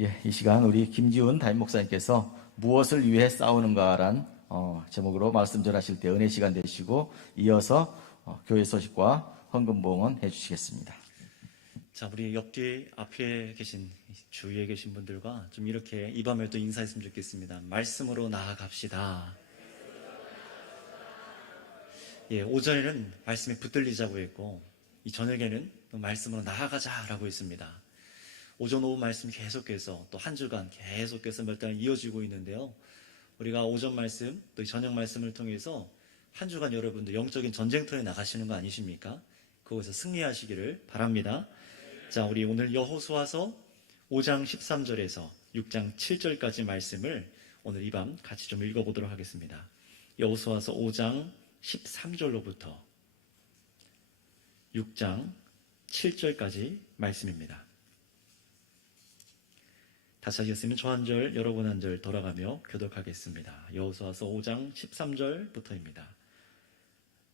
예, 이 시간 우리 김지훈 담임 목사님께서 무엇을 위해 싸우는가란 제목으로 말씀 전하실 때 은혜 시간 되시고 이어서 교회 소식과 헌금 봉헌 해주시겠습니다. 자, 우리 옆뒤 앞에 계신 주위에 계신 분들과 좀 이렇게 이 밤에 또 인사했으면 좋겠습니다. 말씀으로 나아갑시다. 예, 오전에는 말씀에 붙들리자고 했고 이 저녁에는 또 말씀으로 나아가자라고 했습니다. 오전 오후 말씀이 계속해서 또 한 주간 계속해서 몇 달 이어지고 있는데요. 우리가 오전 말씀 또 저녁 말씀을 통해서 한 주간 여러분들 영적인 전쟁터에 나가시는 거 아니십니까? 그곳에서 승리하시기를 바랍니다. 자, 우리 오늘 여호수아서 5장 13절에서 6장 7절까지 말씀을 오늘 이 밤 같이 좀 읽어보도록 하겠습니다. 여호수아서 5장 13절로부터 6장 7절까지 말씀입니다. 다시 하셨으면 저 한 절, 여러분 한 절 돌아가며 교독하겠습니다. 여호수아서 5장 13절부터입니다.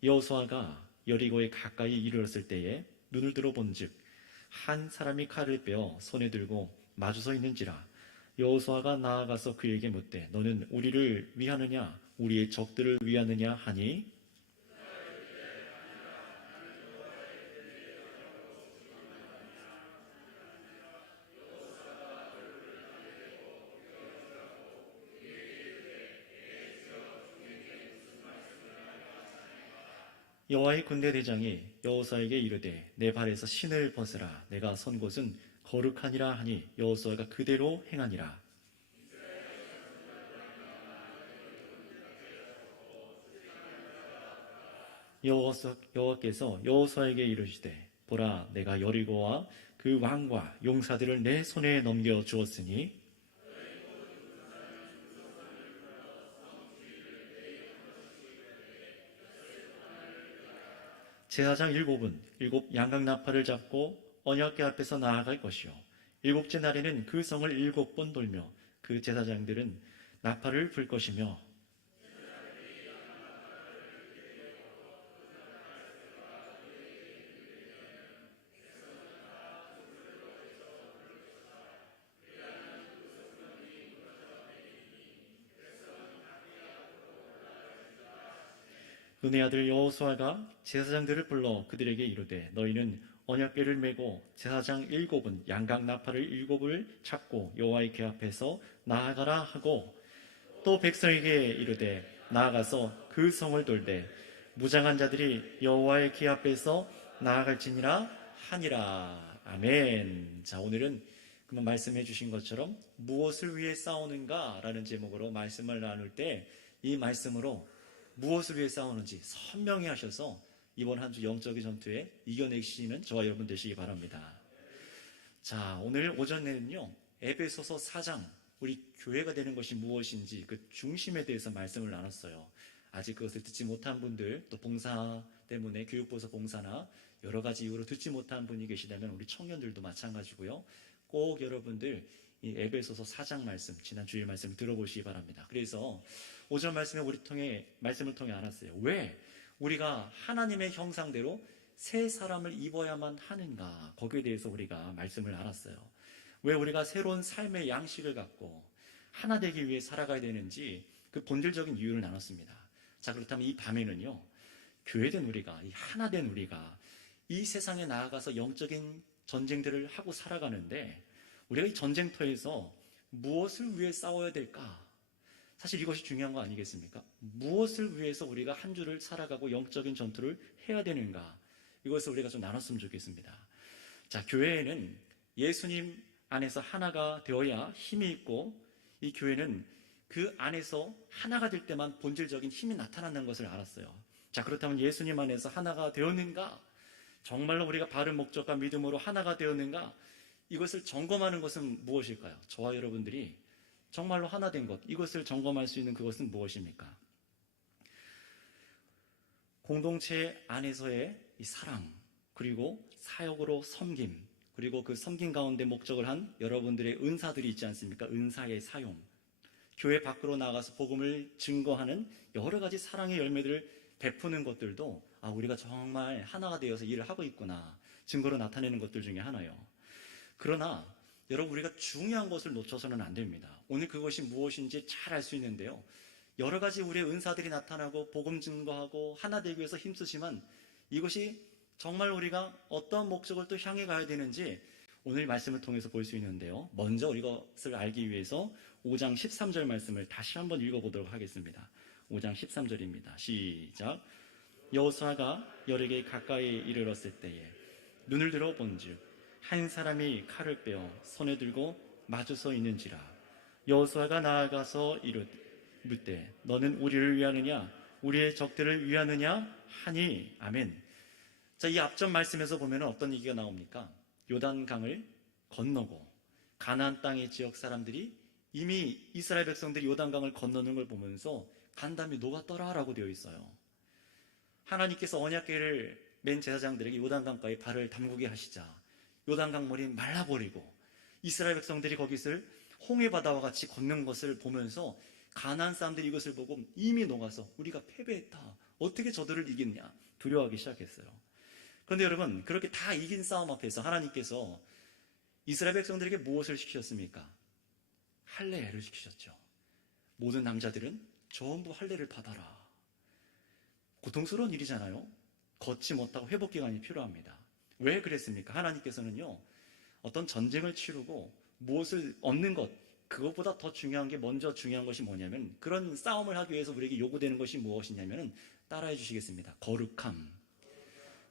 여호수아가 여리고에 가까이 이르렀을 때에 눈을 들어 본즉 한 사람이 칼을 빼어 손에 들고 마주서 있는지라. 여호수아가 나아가서 그에게 묻되 너는 우리를 위하느냐 우리의 적들을 위하느냐 하니 여호와의 군대 대장이 여호수아에게 이르되 내 발에서 신을 벗으라. 내가 선 곳은 거룩하니라 하니 여호수아가 그대로 행하니라. 여호와께서 여호수아에게 이르시되 보라 내가 여리고와 그 왕과 용사들을 내 손에 넘겨 주었으니 제사장 일곱 양각나팔을 잡고 언약궤 앞에서 나아갈 것이요 일곱째 날에는 그 성을 7번 돌며 그 제사장들은 나팔을 불 것이며 눈의 아들 여호수아가 제사장들을 불러 그들에게 이르되 너희는 언약궤를 메고 제사장 7은 양각 나팔을 7을 잡고 여호와의 궤 앞에서 나아가라 하고 또 백성에게 이르되 나아가서 그 성을 돌되 무장한 자들이 여호와의 궤 앞에서 나아갈지니라 하니라. 아멘. 자, 오늘은 그만 말씀해 주신 것처럼 무엇을 위해 싸우는가 라는 제목으로 말씀을 나눌 때 이 말씀으로 무엇을 위해 싸우는지 선명히 하셔서 이번 한 주 영적인 전투에 이겨내시는 저와 여러분 되시기 바랍니다. 자, 오늘 오전에는요 에베소서 4장 우리 교회가 되는 것이 무엇인지 그 중심에 대해서 말씀을 나눴어요. 아직 그것을 듣지 못한 분들, 또 봉사 때문에 교육부서 봉사나 여러 가지 이유로 듣지 못한 분이 계시다면 우리 청년들도 마찬가지고요. 꼭 여러분들 이 에베소서 4장 말씀, 지난 주일 말씀을 들어보시기 바랍니다. 그래서 오전 말씀을 통해 알았어요. 왜 우리가 하나님의 형상대로 새 사람을 입어야만 하는가? 거기에 대해서 우리가 말씀을 알았어요. 왜 우리가 새로운 삶의 양식을 갖고 하나 되기 위해 살아가야 되는지 그 본질적인 이유를 나눴습니다. 자, 그렇다면 이 밤에는요 교회된 우리가, 이 하나 된 우리가 이 세상에 나아가서 영적인 전쟁들을 하고 살아가는데 우리가 이 전쟁터에서 무엇을 위해 싸워야 될까? 사실 이것이 중요한 거 아니겠습니까? 무엇을 위해서 우리가 한 주를 살아가고 영적인 전투를 해야 되는가? 이것을 우리가 좀 나눴으면 좋겠습니다. 자, 교회에는 예수님 안에서 하나가 되어야 힘이 있고 이 교회는 그 안에서 하나가 될 때만 본질적인 힘이 나타난다는 것을 알았어요. 자, 그렇다면 예수님 안에서 하나가 되었는가? 정말로 우리가 바른 목적과 믿음으로 하나가 되었는가? 이것을 점검하는 것은 무엇일까요? 저와 여러분들이 정말로 하나 된 것, 이것을 점검할 수 있는 그것은 무엇입니까? 공동체 안에서의 이 사랑, 그리고 사역으로 섬김, 그리고 그 섬김 가운데 목적을 한 여러분들의 은사들이 있지 않습니까? 은사의 사용, 교회 밖으로 나가서 복음을 증거하는 여러 가지 사랑의 열매들을 베푸는 것들도 우리가 정말 하나가 되어서 일을 하고 있구나 증거로 나타내는 것들 중에 하나예요. 그러나 여러분, 우리가 중요한 것을 놓쳐서는 안 됩니다. 오늘 그것이 무엇인지 잘 알 수 있는데요. 여러 가지 우리의 은사들이 나타나고 복음 증거하고 하나 되기 위해서 힘쓰지만 이것이 정말 우리가 어떤 목적을 또 향해 가야 되는지 오늘 말씀을 통해서 볼 수 있는데요. 먼저 이것을 알기 위해서 5장 13절 말씀을 다시 한번 읽어보도록 하겠습니다. 5장 13절입니다. 시작. 여호수아가 여리고에 가까이 이르렀을 때에 눈을 들어 본즉 한 사람이 칼을 빼어 손에 들고 마주서 있는지라. 여호수아가 나아가서 묻되 너는 우리를 위하느냐 우리의 적들을 위하느냐 하니. 아멘. 자, 이 앞전 말씀에서 보면 어떤 얘기가 나옵니까? 요단강을 건너고 가나안 땅의 지역 사람들이 이미 이스라엘 백성들이 요단강을 건너는 걸 보면서 간담이 녹았더라라고 되어 있어요. 하나님께서 언약궤를 맨 제사장들에게 요단강가에 발을 담그게 하시자 요단강 물이 말라버리고 이스라엘 백성들이 거기를 홍해바다와 같이 걷는 것을 보면서 가나안 사람들이 이것을 보고 이미 녹아서 우리가 패배했다, 어떻게 저들을 이겼냐 두려워하기 시작했어요. 그런데 여러분, 그렇게 다 이긴 싸움 앞에서 하나님께서 이스라엘 백성들에게 무엇을 시키셨습니까? 할례를 시키셨죠. 모든 남자들은 전부 할례를 받아라. 고통스러운 일이잖아요. 걷지 못하고 회복 기간이 필요합니다. 왜 그랬습니까? 하나님께서는요, 어떤 전쟁을 치르고 무엇을 얻는 것, 그것보다 더 중요한 게, 먼저 중요한 것이 뭐냐면, 그런 싸움을 하기 위해서 우리에게 요구되는 것이 무엇이냐면, 따라해 주시겠습니다.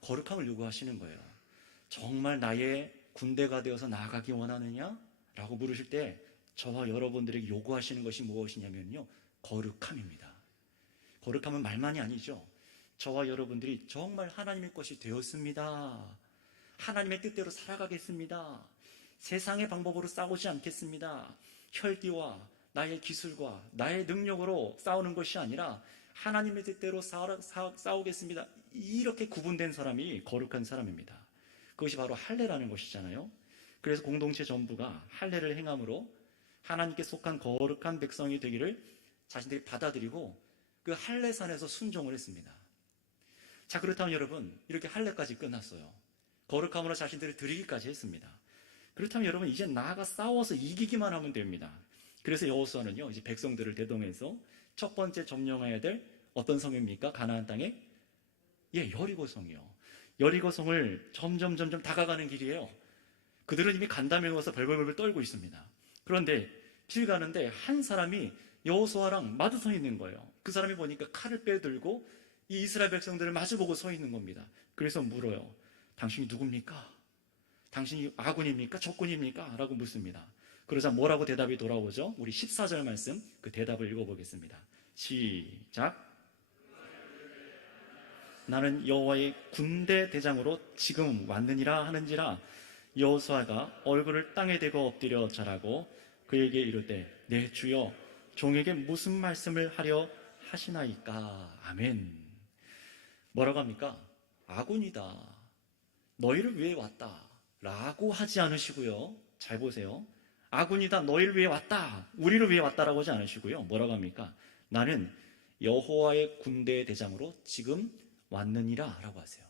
거룩함을 요구하시는 거예요. 정말 나의 군대가 되어서 나아가기 원하느냐? 라고 물으실 때 저와 여러분들에게 요구하시는 것이 무엇이냐면요, 거룩함입니다. 거룩함은 말만이 아니죠. 저와 여러분들이 정말 하나님의 것이 되었습니다. 하나님의 뜻대로 살아가겠습니다. 세상의 방법으로 싸우지 않겠습니다. 혈기와 나의 기술과 나의 능력으로 싸우는 것이 아니라 하나님의 뜻대로 싸우겠습니다. 이렇게 구분된 사람이 거룩한 사람입니다. 그것이 바로 할례라는 것이잖아요. 그래서 공동체 전부가 할례를 행함으로 하나님께 속한 거룩한 백성이 되기를 자신들이 받아들이고 그 할례산에서 순종을 했습니다. 자, 그렇다면 여러분, 이렇게 할례까지 끝났어요. 거룩함으로 자신들을 드리기까지 했습니다. 그렇다면 여러분, 이제 나아가 싸워서 이기기만 하면 됩니다. 그래서 여호수아는요, 이제 백성들을 대동해서 첫 번째 점령해야 될 어떤 성입니까? 가나안 땅에? 여리고성이요. 여리고성을 점점 다가가는 길이에요. 그들은 이미 간담에 누워서 벌벌벌 떨고 있습니다. 그런데 길 가는데 한 사람이 여호수아랑 마주 서 있는 거예요. 그 사람이 보니까 칼을 빼들고 이 이스라엘 백성들을 마주보고 서 있는 겁니다. 그래서 물어요. 당신이 누굽니까? 당신이 아군입니까? 적군입니까? 라고 묻습니다. 그러자 뭐라고 대답이 돌아오죠? 우리 14절 말씀, 그 대답을 읽어보겠습니다. 시작. 나는 여호와의 군대 대장으로 지금 왔느니라 하는지라. 여호수아가 얼굴을 땅에 대고 엎드려 절하고 그에게 이르되 내 주여 종에게 무슨 말씀을 하려 하시나이까. 아멘. 뭐라고 합니까? 아군이다, 너희를 위해 왔다 라고 하지 않으시고요. 잘 보세요. 아군이다, 너희를 위해 왔다, 우리를 위해 왔다라고 하지 않으시고요. 뭐라고 합니까? 나는 여호와의 군대 대장으로 지금 왔느니라 라고 하세요.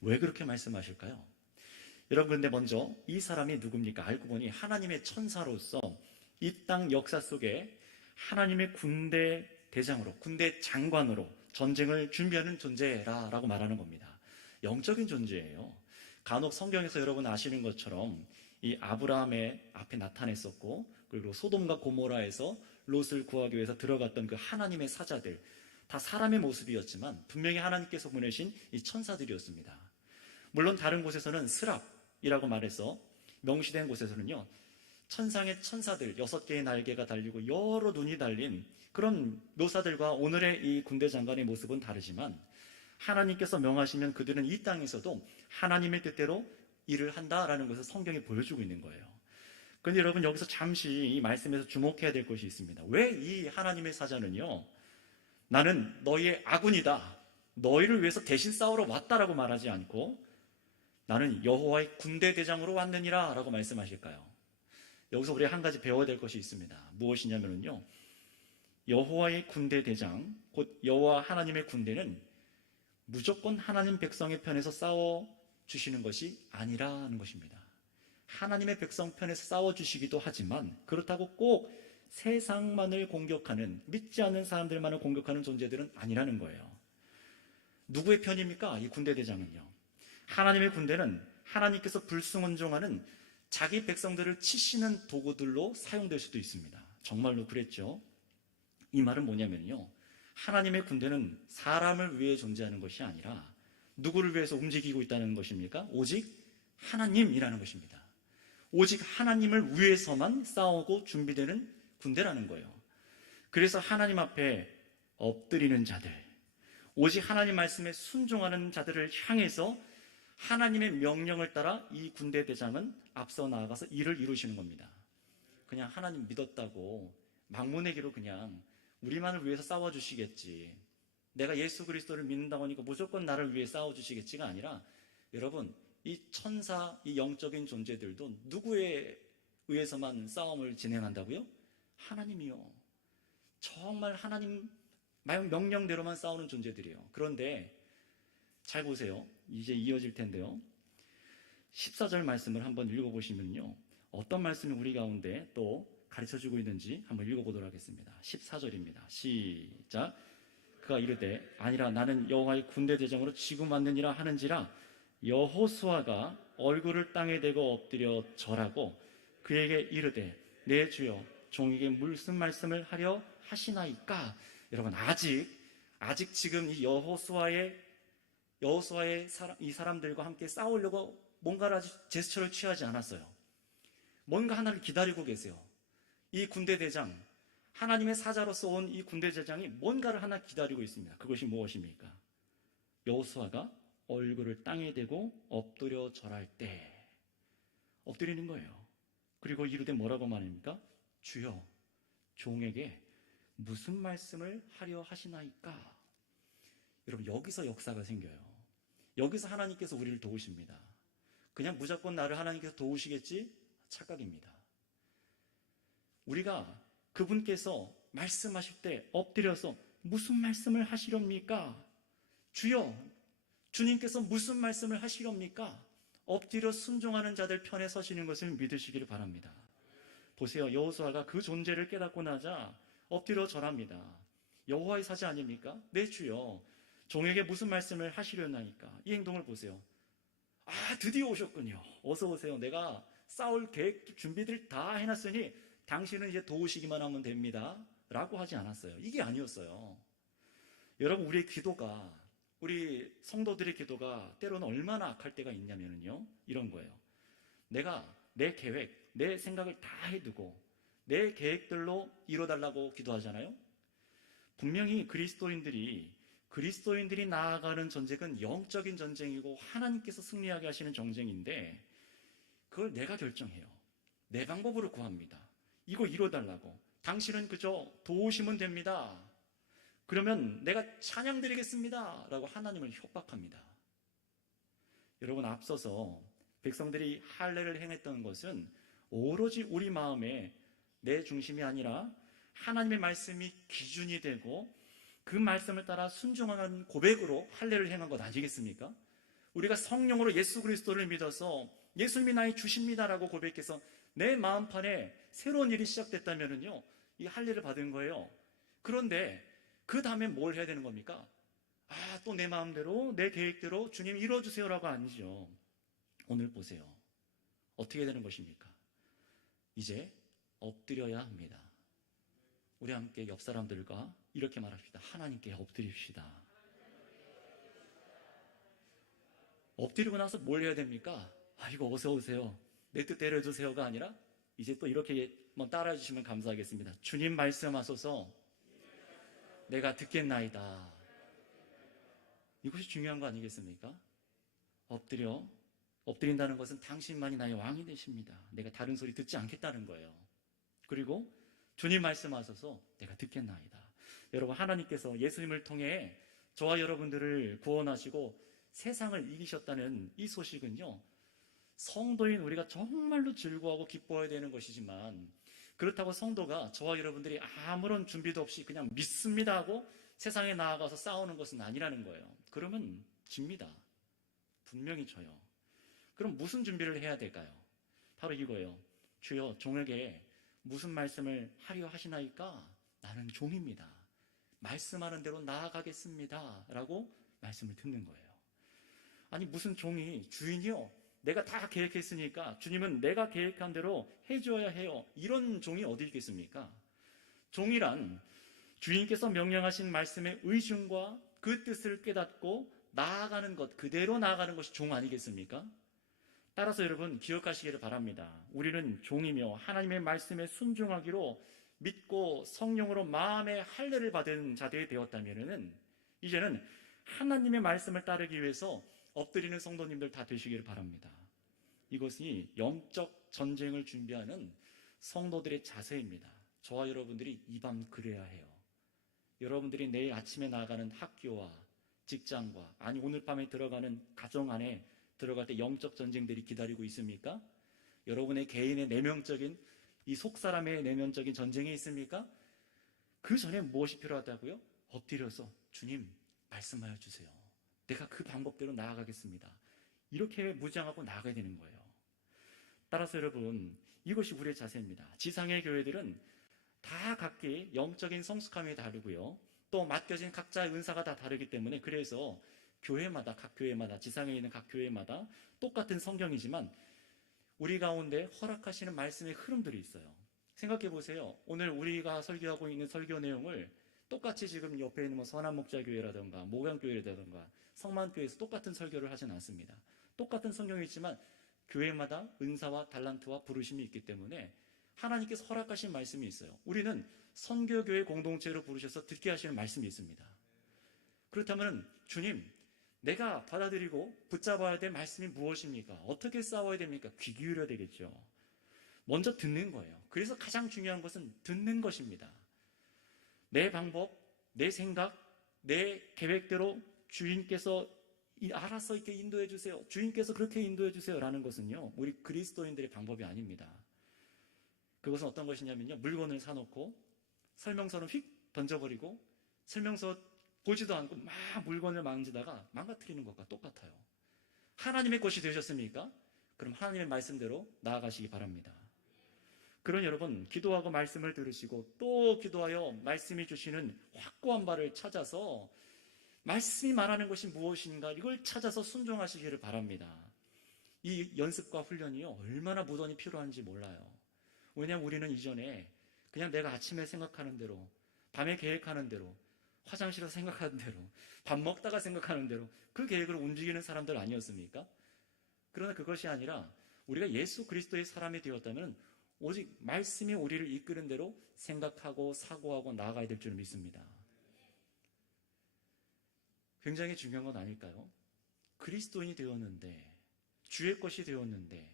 왜 그렇게 말씀하실까요? 여러분, 그런데 먼저 이 사람이 누굽니까? 알고 보니 하나님의 천사로서 이 땅 역사 속에 하나님의 군대 대장으로, 군대 장관으로 전쟁을 준비하는 존재라고 말하는 겁니다. 영적인 존재예요. 간혹 성경에서 여러분 아시는 것처럼 이 아브라함의 앞에 나타냈었고, 그리고 소돔과 고모라에서 롯을 구하기 위해서 들어갔던 그 하나님의 사자들, 다 사람의 모습이었지만 분명히 하나님께서 보내신 이 천사들이었습니다. 물론 다른 곳에서는 스랍이라고 말해서 명시된 곳에서는요, 천상의 천사들 6개의 날개가 달리고 여러 눈이 달린 그런 묘사들과 오늘의 이 군대 장관의 모습은 다르지만 하나님께서 명하시면 그들은 이 땅에서도 하나님의 뜻대로 일을 한다라는 것을 성경이 보여주고 있는 거예요. 그런데 여러분, 여기서 잠시 이 말씀에서 주목해야 될 것이 있습니다. 왜 이 하나님의 사자는요, 나는 너희의 아군이다, 너희를 위해서 대신 싸우러 왔다라고 말하지 않고 나는 여호와의 군대 대장으로 왔느니라 라고 말씀하실까요? 여기서 우리가 한 가지 배워야 될 것이 있습니다. 무엇이냐면요, 여호와의 군대 대장, 곧 여호와 하나님의 군대는 무조건 하나님 백성의 편에서 싸워 주시는 것이 아니라는 것입니다. 하나님의 백성 편에서 싸워주시기도 하지만 그렇다고 꼭 세상만을 공격하는, 믿지 않는 사람들만을 공격하는 존재들은 아니라는 거예요. 누구의 편입니까? 이 군대 대장은요. 하나님의 군대는 하나님께서 불순종하는 자기 백성들을 치시는 도구들로 사용될 수도 있습니다. 정말로 그랬죠. 이 말은 뭐냐면요, 하나님의 군대는 사람을 위해 존재하는 것이 아니라 누구를 위해서 움직이고 있다는 것입니까? 오직 하나님이라는 것입니다. 오직 하나님을 위해서만 싸우고 준비되는 군대라는 거예요. 그래서 하나님 앞에 엎드리는 자들, 오직 하나님 말씀에 순종하는 자들을 향해서 하나님의 명령을 따라 이 군대 대장은 앞서 나아가서 일을 이루시는 겁니다. 그냥 하나님 믿었다고 막무내기로 그냥 우리만을 위해서 싸워주시겠지, 내가 예수 그리스도를 믿는다고 하니까 무조건 나를 위해 싸워주시겠지가 아니라, 여러분, 이 천사, 이 영적인 존재들도 누구에 의해서만 싸움을 진행한다고요? 하나님이요. 정말 하나님 명령대로만 싸우는 존재들이에요. 그런데 잘 보세요. 이제 이어질 텐데요. 14절 말씀을 한번 읽어보시면요, 어떤 말씀이 우리 가운데 또 가르쳐주고 있는지 한번 읽어보도록 하겠습니다. 14절입니다. 시작. 그가 이르되 아니라 나는 여호와의 군대 대장으로 지구 만드니라 하는지라 여호수아가 얼굴을 땅에 대고 엎드려 절하고 그에게 이르되 내 주여 종에게 무슨 말씀을 하려 하시나이까. 여러분, 아직 지금 이 여호수아의 이 사람들과 함께 싸우려고 뭔가를 아직 제스처를 취하지 않았어요. 뭔가 하나를 기다리고 계세요. 이 군대 대장, 하나님의 사자로서 온 이 군대 대장이 뭔가를 하나 기다리고 있습니다. 그것이 무엇입니까? 여호수아가 얼굴을 땅에 대고 엎드려 절할 때 엎드리는 거예요. 그리고 이르되 뭐라고 말합니까? 주여 종에게 무슨 말씀을 하려 하시나이까. 여러분, 여기서 역사가 생겨요. 여기서 하나님께서 우리를 도우십니다. 그냥 무조건 나를 하나님께서 도우시겠지? 착각입니다. 우리가 그분께서 말씀하실 때 엎드려서 무슨 말씀을 하시렵니까? 주여, 주님께서 무슨 말씀을 하시렵니까? 엎드려 순종하는 자들 편에 서시는 것을 믿으시기를 바랍니다. 보세요, 여호수아가 그 존재를 깨닫고 나자 엎드려 절합니다. 여호와의 사자 아닙니까? 네 주여, 종에게 무슨 말씀을 하시려나이까. 이 행동을 보세요. 아, 드디어 오셨군요. 어서 오세요. 내가 싸울 계획 준비들 다 해놨으니 당신은 이제 도우시기만 하면 됩니다 라고 하지 않았어요. 이게 아니었어요. 여러분, 우리의 기도가, 우리 성도들의 기도가 때로는 얼마나 악할 때가 있냐면요, 이런 거예요. 내가 내 계획, 내 생각을 다 해두고 내 계획들로 이뤄달라고 기도하잖아요. 분명히 그리스도인들이 나아가는 전쟁은 영적인 전쟁이고 하나님께서 승리하게 하시는 전쟁인데, 그걸 내가 결정해요. 내 방법으로 구합니다. 이거 이뤄달라고. 당신은 그저 도우시면 됩니다. 그러면 내가 찬양 드리겠습니다 라고 하나님을 협박합니다. 여러분, 앞서서 백성들이 할례를 행했던 것은 오로지 우리 마음에 내 중심이 아니라 하나님의 말씀이 기준이 되고 그 말씀을 따라 순종하는 고백으로 할례를 행한 것 아니겠습니까? 우리가 성령으로 예수 그리스도를 믿어서 예수님이 나의 주십니다라고 고백해서 내 마음판에 새로운 일이 시작됐다면요, 이 할례를 받은 거예요. 그런데 그 다음에 뭘 해야 되는 겁니까? 아, 또 내 마음대로 내 계획대로 주님 이루어주세요라고 아니죠. 오늘 보세요. 어떻게 되는 것입니까? 이제 엎드려야 합니다. 우리 함께 옆 사람들과 이렇게 말합시다. 하나님께 엎드립시다. 엎드리고 나서 뭘 해야 됩니까? 아이고, 어서 오세요. 내 뜻대로 해주세요가 아니라 이제 또 이렇게 따라해 주시면 감사하겠습니다. 주님 말씀하소서 내가 듣겠나이다. 이것이 중요한 거 아니겠습니까? 엎드린다는 것은 당신만이 나의 왕이 되십니다. 내가 다른 소리 듣지 않겠다는 거예요. 그리고 주님 말씀하소서 내가 듣겠나이다. 여러분, 하나님께서 예수님을 통해 저와 여러분들을 구원하시고 세상을 이기셨다는 이 소식은요, 성도인 우리가 정말로 즐거워하고 기뻐해야 되는 것이지만, 그렇다고 성도가 저와 여러분들이 아무런 준비도 없이 그냥 믿습니다 하고 세상에 나아가서 싸우는 것은 아니라는 거예요. 그러면 집니다. 분명히 져요. 그럼 무슨 준비를 해야 될까요? 바로 이거예요. 주여, 종에게 무슨 말씀을 하려 하시나이까? 나는 종입니다. 말씀하는 대로 나아가겠습니다. 라고 말씀을 듣는 거예요. 아니, 무슨 종이 주인이요? 내가 다 계획했으니까 주님은 내가 계획한 대로 해줘야 해요. 이런 종이 어디 있겠습니까? 종이란 주인께서 명령하신 말씀의 의중과 그 뜻을 깨닫고 나아가는 것, 그대로 나아가는 것이 종 아니겠습니까? 따라서 여러분 기억하시기를 바랍니다. 우리는 종이며 하나님의 말씀에 순종하기로 믿고 성령으로 마음의 할례를 받은 자들이 되었다면 이제는 하나님의 말씀을 따르기 위해서 엎드리는 성도님들 다 되시기를 바랍니다. 이것이 영적 전쟁을 준비하는 성도들의 자세입니다. 저와 여러분들이 이 밤 그래야 해요. 여러분들이 내일 아침에 나아가는 학교와 직장과, 아니 오늘 밤에 들어가는 가정 안에 들어갈 때 영적 전쟁들이 기다리고 있습니까? 여러분의 개인의 내면적인, 이 속사람의 내면적인 전쟁이 있습니까? 그 전에 무엇이 필요하다고요? 엎드려서 주님 말씀하여 주세요. 내가 그 방법대로 나아가겠습니다. 이렇게 무장하고 나아가야 되는 거예요. 따라서 여러분, 이것이 우리의 자세입니다. 지상의 교회들은 다 각기 영적인 성숙함이 다르고요, 또 맡겨진 각자의 은사가 다 다르기 때문에, 그래서 교회마다, 각 교회마다, 지상에 있는 각 교회마다 똑같은 성경이지만 우리 가운데 허락하시는 말씀의 흐름들이 있어요. 생각해 보세요. 오늘 우리가 설교하고 있는 설교 내용을 똑같이 지금 옆에 있는 선한목자교회라든가 목양교회라든가 성만교회에서 똑같은 설교를 하진 않습니다. 똑같은 성경이지만 교회마다 은사와 달란트와 부르심이 있기 때문에 하나님께서 허락하신 말씀이 있어요. 우리는 선교교회 공동체로 부르셔서 듣게 하시는 말씀이 있습니다. 그렇다면 주님, 내가 받아들이고 붙잡아야 될 말씀이 무엇입니까? 어떻게 싸워야 됩니까? 귀 기울여야 되겠죠. 먼저 듣는 거예요. 그래서 가장 중요한 것은 듣는 것입니다. 내 방법, 내 생각, 내 계획대로 주인께서 알아서 이렇게 인도해 주세요, 주인께서 그렇게 인도해 주세요 라는 것은요, 우리 그리스도인들의 방법이 아닙니다. 그것은 어떤 것이냐면요, 물건을 사놓고 설명서는 휙 던져버리고 설명서 보지도 않고 막 물건을 만지다가 망가뜨리는 것과 똑같아요. 하나님의 것이 되셨습니까? 그럼 하나님의 말씀대로 나아가시기 바랍니다. 그런 여러분, 기도하고 말씀을 들으시고 또 기도하여 말씀이 주시는 확고한 바를 찾아서 말씀이 말하는 것이 무엇인가, 이걸 찾아서 순종하시기를 바랍니다. 이 연습과 훈련이요, 얼마나 무던히 필요한지 몰라요. 왜냐하면 우리는 이전에 그냥 내가 아침에 생각하는 대로, 밤에 계획하는 대로, 화장실에서 생각하는 대로, 밥 먹다가 생각하는 대로 그 계획으로 움직이는 사람들 아니었습니까? 그러나 그것이 아니라 우리가 예수 그리스도의 사람이 되었다면 오직 말씀이 우리를 이끄는 대로 생각하고 사고하고 나아가야 될 줄 믿습니다. 굉장히 중요한 건 아닐까요? 그리스도인이 되었는데, 주의 것이 되었는데,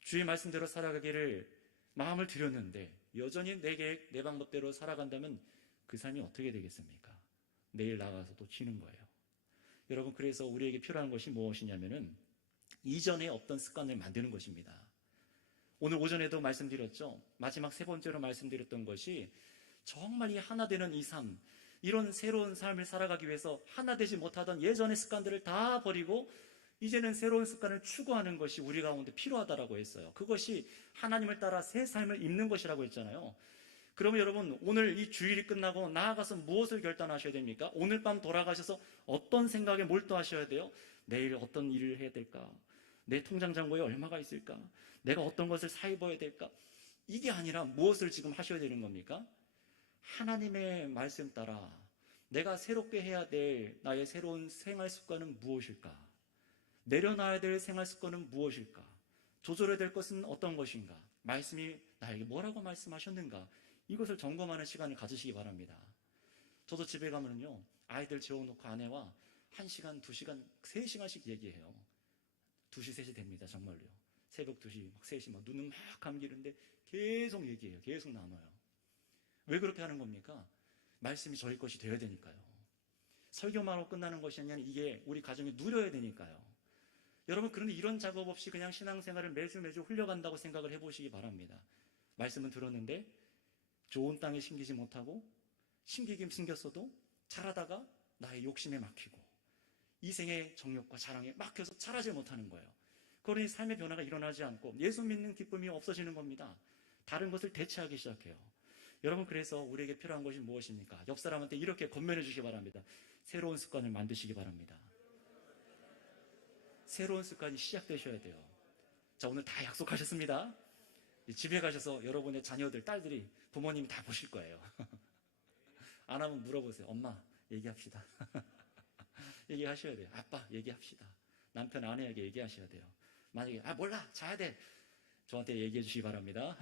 주의 말씀대로 살아가기를 마음을 들였는데 여전히 내 계획, 내 방법대로 살아간다면 그 삶이 어떻게 되겠습니까? 내일 나가서 또 치는 거예요. 여러분, 그래서 우리에게 필요한 것이 무엇이냐면은 이전에 없던 습관을 만드는 것입니다. 오늘 오전에도 말씀드렸죠. 마지막 세 번째로 말씀드렸던 것이 정말 이 하나 되는 이 삶, 이런 새로운 삶을 살아가기 위해서 하나 되지 못하던 예전의 습관들을 다 버리고 이제는 새로운 습관을 추구하는 것이 우리 가운데 필요하다라고 했어요. 그것이 하나님을 따라 새 삶을 입는 것이라고 했잖아요. 그러면 여러분, 오늘 이 주일이 끝나고 나아가서 무엇을 결단하셔야 됩니까? 오늘 밤 돌아가셔서 어떤 생각에 몰두하셔야 돼요? 내일 어떤 일을 해야 될까? 내 통장 잔고에 얼마가 있을까? 내가 어떤 것을 사입어야 될까? 이게 아니라 무엇을 지금 하셔야 되는 겁니까? 하나님의 말씀 따라 내가 새롭게 해야 될 나의 새로운 생활 습관은 무엇일까? 내려놔야 될 생활 습관은 무엇일까? 조절해야 될 것은 어떤 것인가? 말씀이 나에게 뭐라고 말씀하셨는가? 이것을 점검하는 시간을 가지시기 바랍니다. 저도 집에 가면요, 아이들 재워놓고 아내와 1시간, 2시간, 3시간씩 얘기해요. 2시, 3시 됩니다. 정말로요. 새벽 2시, 막 3시, 막 눈은 막 감기는데 계속 얘기해요. 계속 나눠요. 왜 그렇게 하는 겁니까? 말씀이 저희 것이 되어야 되니까요. 설교만 하고 끝나는 것이 아니라 이게 우리 가정에 누려야 되니까요. 여러분, 그런데 이런 작업 없이 그냥 신앙생활을 매주 흘려간다고 생각을 해보시기 바랍니다. 말씀은 들었는데 좋은 땅에 심기지 못하고, 심기긴 심겼어도 자라다가 나의 욕심에 막히고 이생의 정욕과 자랑에 막혀서 자라지 못하는 거예요. 그러니 삶의 변화가 일어나지 않고 예수 믿는 기쁨이 없어지는 겁니다. 다른 것을 대체하기 시작해요. 여러분, 그래서 우리에게 필요한 것이 무엇입니까? 옆 사람한테 이렇게 권면해 주시기 바랍니다. 새로운 습관을 만드시기 바랍니다. 새로운 습관이 시작되셔야 돼요. 자, 오늘 다 약속하셨습니다. 집에 가셔서 여러분의 자녀들, 딸들이, 부모님이 다 보실 거예요. 안 하면 물어보세요. 엄마, 얘기합시다. 얘기하셔야 돼요. 아빠, 얘기합시다. 남편, 아내에게 얘기하셔야 돼요. 만약에, 몰라, 자야 돼. 저한테 얘기해 주시기 바랍니다.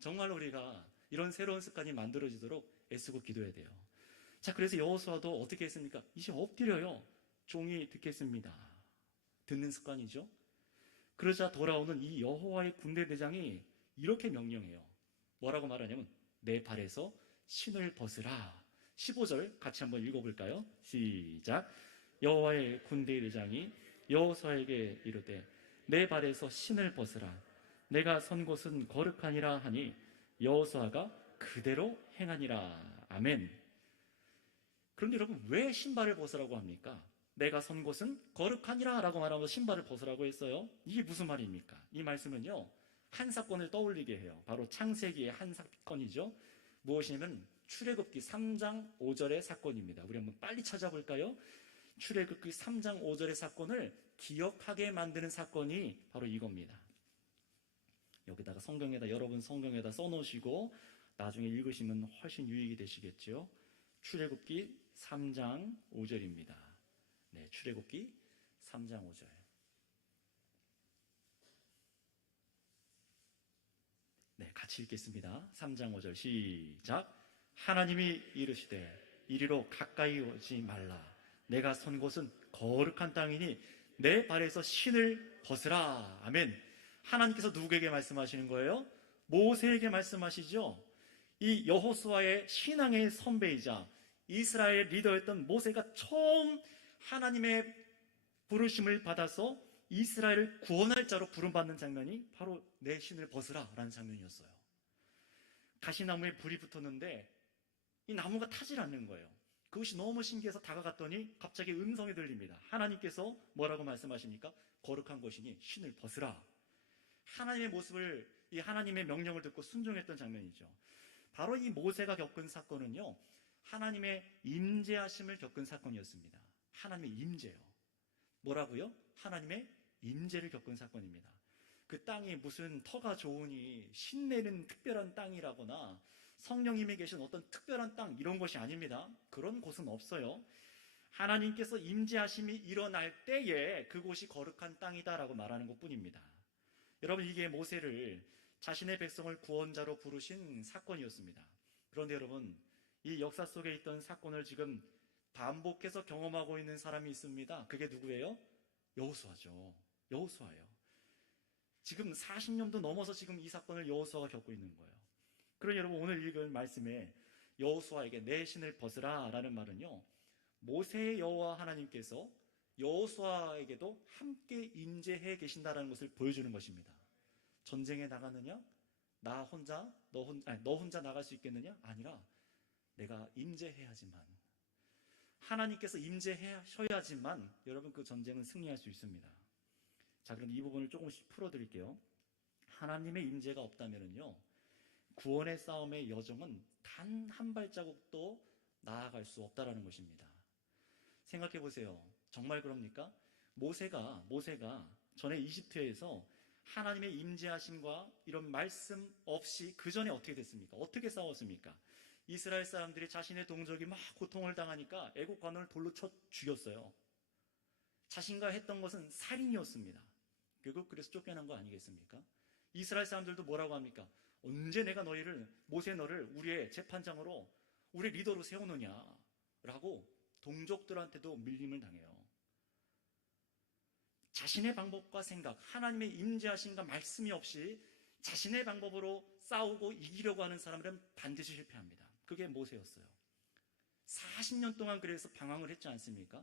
정말 우리가 이런 새로운 습관이 만들어지도록 애쓰고 기도해야 돼요. 자, 그래서 여호수아도 어떻게 했습니까? 이제 엎드려요. 종이 듣겠습니다. 듣는 습관이죠. 그러자 돌아오는 이 여호와의 군대 대장이 이렇게 명령해요. 뭐라고 말하냐면 내 발에서 신을 벗으라. 15절 같이 한번 읽어볼까요? 시작. 여호와의 군대 대장이 여호수아에게 이르되 내 발에서 신을 벗으라. 내가 선 곳은 거룩하니라 하니 여호수아가 그대로 행하니라. 아멘. 그런데 여러분, 왜 신발을 벗으라고 합니까? 내가 선 곳은 거룩하니라 라고 말하면서 신발을 벗으라고 했어요. 이게 무슨 말입니까? 이 말씀은요, 한 사건을 떠올리게 해요. 바로 창세기의 한 사건이죠. 무엇이냐면 출애굽기 3장 5절의 사건입니다. 우리 한번 빨리 찾아볼까요? 출애굽기 3장 5절의 사건을 기억하게 만드는 사건이 바로 이겁니다. 여기다가 여러분 성경에다 써놓으시고 나중에 읽으시면 훨씬 유익이 되시겠죠. 출애굽기 3장 5절입니다. 네, 출애굽기 3장 5절. 네, 같이 읽겠습니다. 3장 5절 시작. 하나님이 이르시되 이리로 가까이 오지 말라. 내가 선 곳은 거룩한 땅이니 내 발에서 신을 벗으라. 아멘. 하나님께서 누구에게 말씀하시는 거예요? 모세에게 말씀하시죠. 이 여호수아의 신앙의 선배이자 이스라엘 리더였던 모세가 처음 하나님의 부르심을 받아서 이스라엘을 구원할 자로 부름받는 장면이 바로 내 신을 벗으라 라는 장면이었어요. 가시나무에 불이 붙었는데 이 나무가 타질 않는 거예요. 그것이 너무 신기해서 다가갔더니 갑자기 음성이 들립니다. 하나님께서 뭐라고 말씀하십니까? 거룩한 것이니 신을 벗으라. 하나님의 모습을, 이 하나님의 명령을 듣고 순종했던 장면이죠. 바로 이 모세가 겪은 사건은요, 하나님의 임재하심을 겪은 사건이었습니다. 하나님의 임재요. 뭐라고요? 하나님의 임재를 겪은 사건입니다. 그 땅이 무슨 터가 좋으니 신내는 특별한 땅이라거나 성령님이 계신 어떤 특별한 땅, 이런 것이 아닙니다. 그런 곳은 없어요. 하나님께서 임재하심이 일어날 때에 그곳이 거룩한 땅이다라고 말하는 것뿐입니다. 여러분, 이게 모세를 자신의 백성을 구원자로 부르신 사건이었습니다. 그런데 여러분, 이 역사 속에 있던 사건을 지금 반복해서 경험하고 있는 사람이 있습니다. 그게 누구예요? 여호수아죠. 여호수아예요. 지금 40년도 넘어서 지금 이 사건을 여호수아가 겪고 있는 거예요. 그러니 여러분, 오늘 읽은 말씀에 여호수아에게 내 신을 벗으라 라는 말은요, 모세의 여호와 하나님께서 여호수아에게도 함께 임재해 계신다는 것을 보여주는 것입니다. 전쟁에 나가느냐? 너 혼자 나갈 수 있겠느냐? 아니라 내가 임재해야지만, 하나님께서 임재하셔야지만 여러분 그 전쟁은 승리할 수 있습니다. 자, 그럼 이 부분을 조금씩 풀어드릴게요. 하나님의 임재가 없다면요, 구원의 싸움의 여정은 단 한 발자국도 나아갈 수 없다라는 것입니다. 생각해 보세요. 정말 그럽니까? 모세가 전에 이집트에서 하나님의 임재하심과 이런 말씀 없이 그 전에 어떻게 됐습니까? 어떻게 싸웠습니까? 이스라엘 사람들이 자신의 동족이 막 고통을 당하니까 애국 관원을 돌로 쳐 죽였어요. 자신과 했던 것은 살인이었습니다. 결국 그래서 쫓겨난 거 아니겠습니까? 이스라엘 사람들도 뭐라고 합니까? 언제 내가 모세 너를 우리의 재판장으로, 우리 리더로 세우느냐 라고 동족들한테도 밀림을 당해요. 자신의 방법과 생각, 하나님의 임재하심과 말씀이 없이 자신의 방법으로 싸우고 이기려고 하는 사람들은 반드시 실패합니다. 그게 모세였어요. 40년 동안 그래서 방황을 했지 않습니까?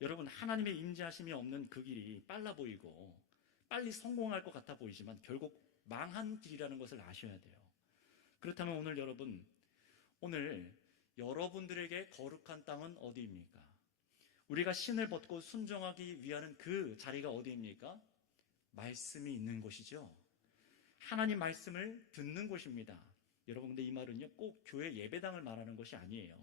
여러분, 하나님의 임재하심이 없는 그 길이 빨라 보이고 빨리 성공할 것 같아 보이지만 결국 망한 길이라는 것을 아셔야 돼요. 그렇다면 오늘 여러분들에게 거룩한 땅은 어디입니까? 우리가 신을 벗고 순종하기 위한 그 자리가 어디입니까? 말씀이 있는 곳이죠. 하나님 말씀을 듣는 곳입니다. 여러분, 근데 이 말은요, 꼭 교회 예배당을 말하는 것이 아니에요.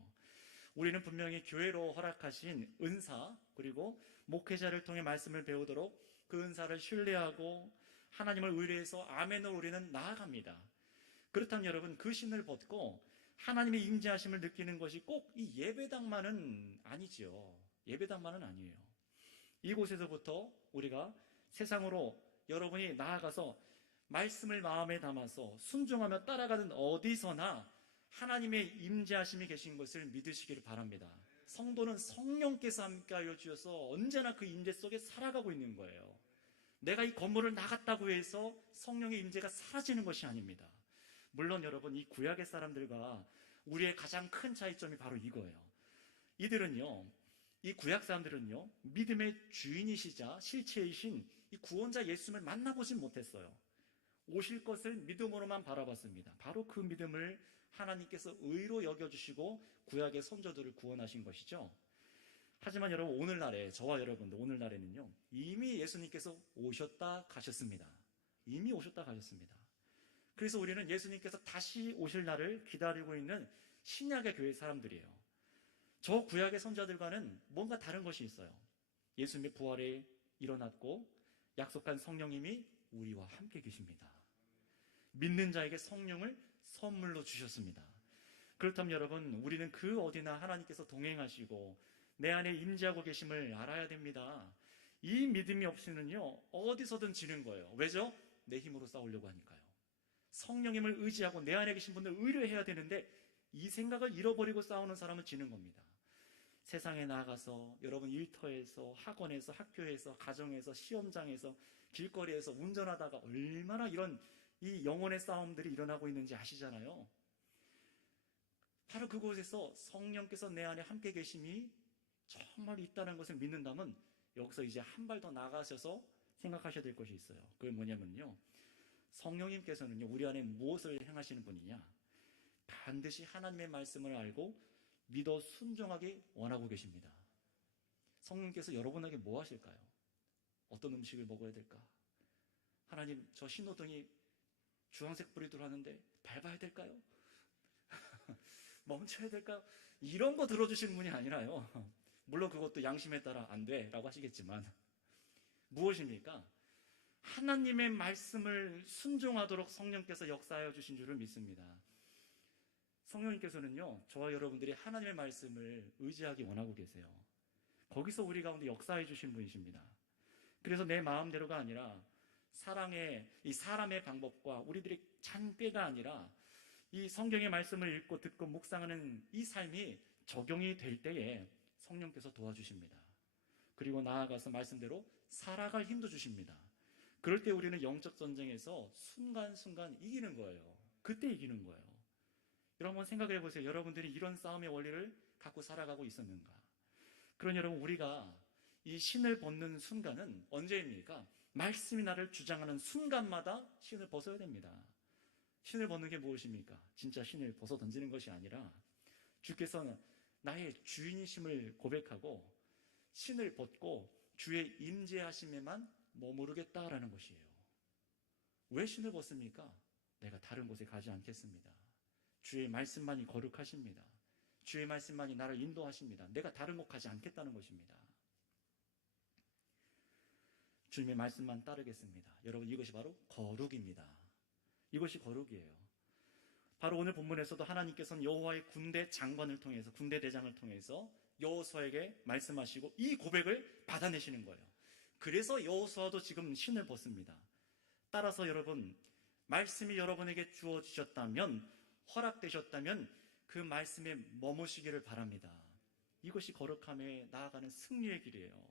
우리는 분명히 교회로 허락하신 은사, 그리고 목회자를 통해 말씀을 배우도록 그 은사를 신뢰하고 하나님을 의뢰해서 아멘으로 우리는 나아갑니다. 그렇다면 여러분, 그 신을 벗고 하나님의 임재하심을 느끼는 것이 꼭 이 예배당만은 아니지요. 예배당만은 아니에요. 이곳에서부터 우리가 세상으로 여러분이 나아가서 말씀을 마음에 담아서 순종하며 따라가는 어디서나 하나님의 임재하심이 계신 것을 믿으시기를 바랍니다. 성도는 성령께서 함께하여 주셔서 언제나 그 임재 속에 살아가고 있는 거예요. 내가 이 건물을 나갔다고 해서 성령의 임재가 사라지는 것이 아닙니다. 물론 여러분, 이 구약의 사람들과 우리의 가장 큰 차이점이 바로 이거예요. 이 구약 사람들은요, 믿음의 주인이시자 실체이신 이 구원자 예수님을 만나보진 못했어요. 오실 것을 믿음으로만 바라봤습니다. 바로 그 믿음을 하나님께서 의로 여겨주시고 구약의 선조들을 구원하신 것이죠. 하지만 여러분, 오늘날에, 저와 여러분들 오늘날에는요, 이미 예수님께서 오셨다 가셨습니다. 이미 오셨다 가셨습니다. 그래서 우리는 예수님께서 다시 오실 날을 기다리고 있는 신약의 교회 사람들이에요. 저 구약의 선자들과는 뭔가 다른 것이 있어요. 예수님의 부활에 일어났고 약속한 성령님이 우리와 함께 계십니다. 믿는 자에게 성령을 선물로 주셨습니다. 그렇다면 여러분, 우리는 그 어디나 하나님께서 동행하시고 내 안에 임재하고 계심을 알아야 됩니다. 이 믿음이 없이는요, 어디서든 지는 거예요. 왜죠? 내 힘으로 싸우려고 하니까요. 성령님을 의지하고 내 안에 계신 분을 의뢰해야 되는데 이 생각을 잃어버리고 싸우는 사람은 지는 겁니다. 세상에 나가서 여러분 일터에서, 학원에서, 학교에서, 가정에서, 시험장에서, 길거리에서 운전하다가 얼마나 이런 이 영혼의 싸움들이 일어나고 있는지 아시잖아요. 바로 그곳에서 성령께서 내 안에 함께 계심이 정말 있다는 것을 믿는다면 여기서 이제 한 발 더 나가셔서 생각하셔야 될 것이 있어요. 그게 뭐냐면요, 성령님께서는요, 우리 안에 무엇을 행하시는 분이냐? 반드시 하나님의 말씀을 알고 믿어 순종하기 원하고 계십니다. 성령께서 여러분에게 뭐 하실까요? 어떤 음식을 먹어야 될까? 하나님, 저 신호등이 주황색 불이 들어왔는데 밟아야 될까요? 멈춰야 될까요? 이런 거 들어주시는 분이 아니라요, 물론 그것도 양심에 따라 안 돼 라고 하시겠지만, 무엇입니까? 하나님의 말씀을 순종하도록 성령께서 역사하여 주신 줄을 믿습니다. 성령님께서는요, 저와 여러분들이 하나님의 말씀을 의지하기 원하고 계세요. 거기서 우리 가운데 역사해 주신 분이십니다. 그래서 내 마음대로가 아니라 이 사람의 방법과 우리들의 잔꾀가 아니라 이 성경의 말씀을 읽고 듣고 묵상하는 이 삶이 적용이 될 때에 성령께서 도와주십니다. 그리고 나아가서 말씀대로 살아갈 힘도 주십니다. 그럴 때 우리는 영적 전쟁에서 순간순간 이기는 거예요. 그때 이기는 거예요. 여러분 생각해 보세요. 여러분들이 이런 싸움의 원리를 갖고 살아가고 있었는가? 그러니 여러분, 우리가 이 신을 벗는 순간은 언제입니까? 말씀이 나를 주장하는 순간마다 신을 벗어야 됩니다. 신을 벗는 게 무엇입니까? 진짜 신을 벗어 던지는 것이 아니라 주께서는 나의 주인이심을 고백하고 신을 벗고 주의 임재하심에만 머무르겠다라는 것이에요. 왜 신을 벗습니까? 내가 다른 곳에 가지 않겠습니다. 주의 말씀만이 거룩하십니다. 주의 말씀만이 나를 인도하십니다. 내가 다른 곳 가지 않겠다는 것입니다. 주님의 말씀만 따르겠습니다. 여러분, 이것이 바로 거룩입니다. 이것이 거룩이에요. 바로 오늘 본문에서도 하나님께서는 여호와의 군대 장관을 통해서, 군대 대장을 통해서 여호수아에게 말씀하시고 이 고백을 받아내시는 거예요. 그래서 여호수아도 지금 신을 벗습니다. 따라서 여러분, 말씀이 여러분에게 주어지셨다면, 허락되셨다면 그 말씀에 머무시기를 바랍니다. 이것이 거룩함에 나아가는 승리의 길이에요.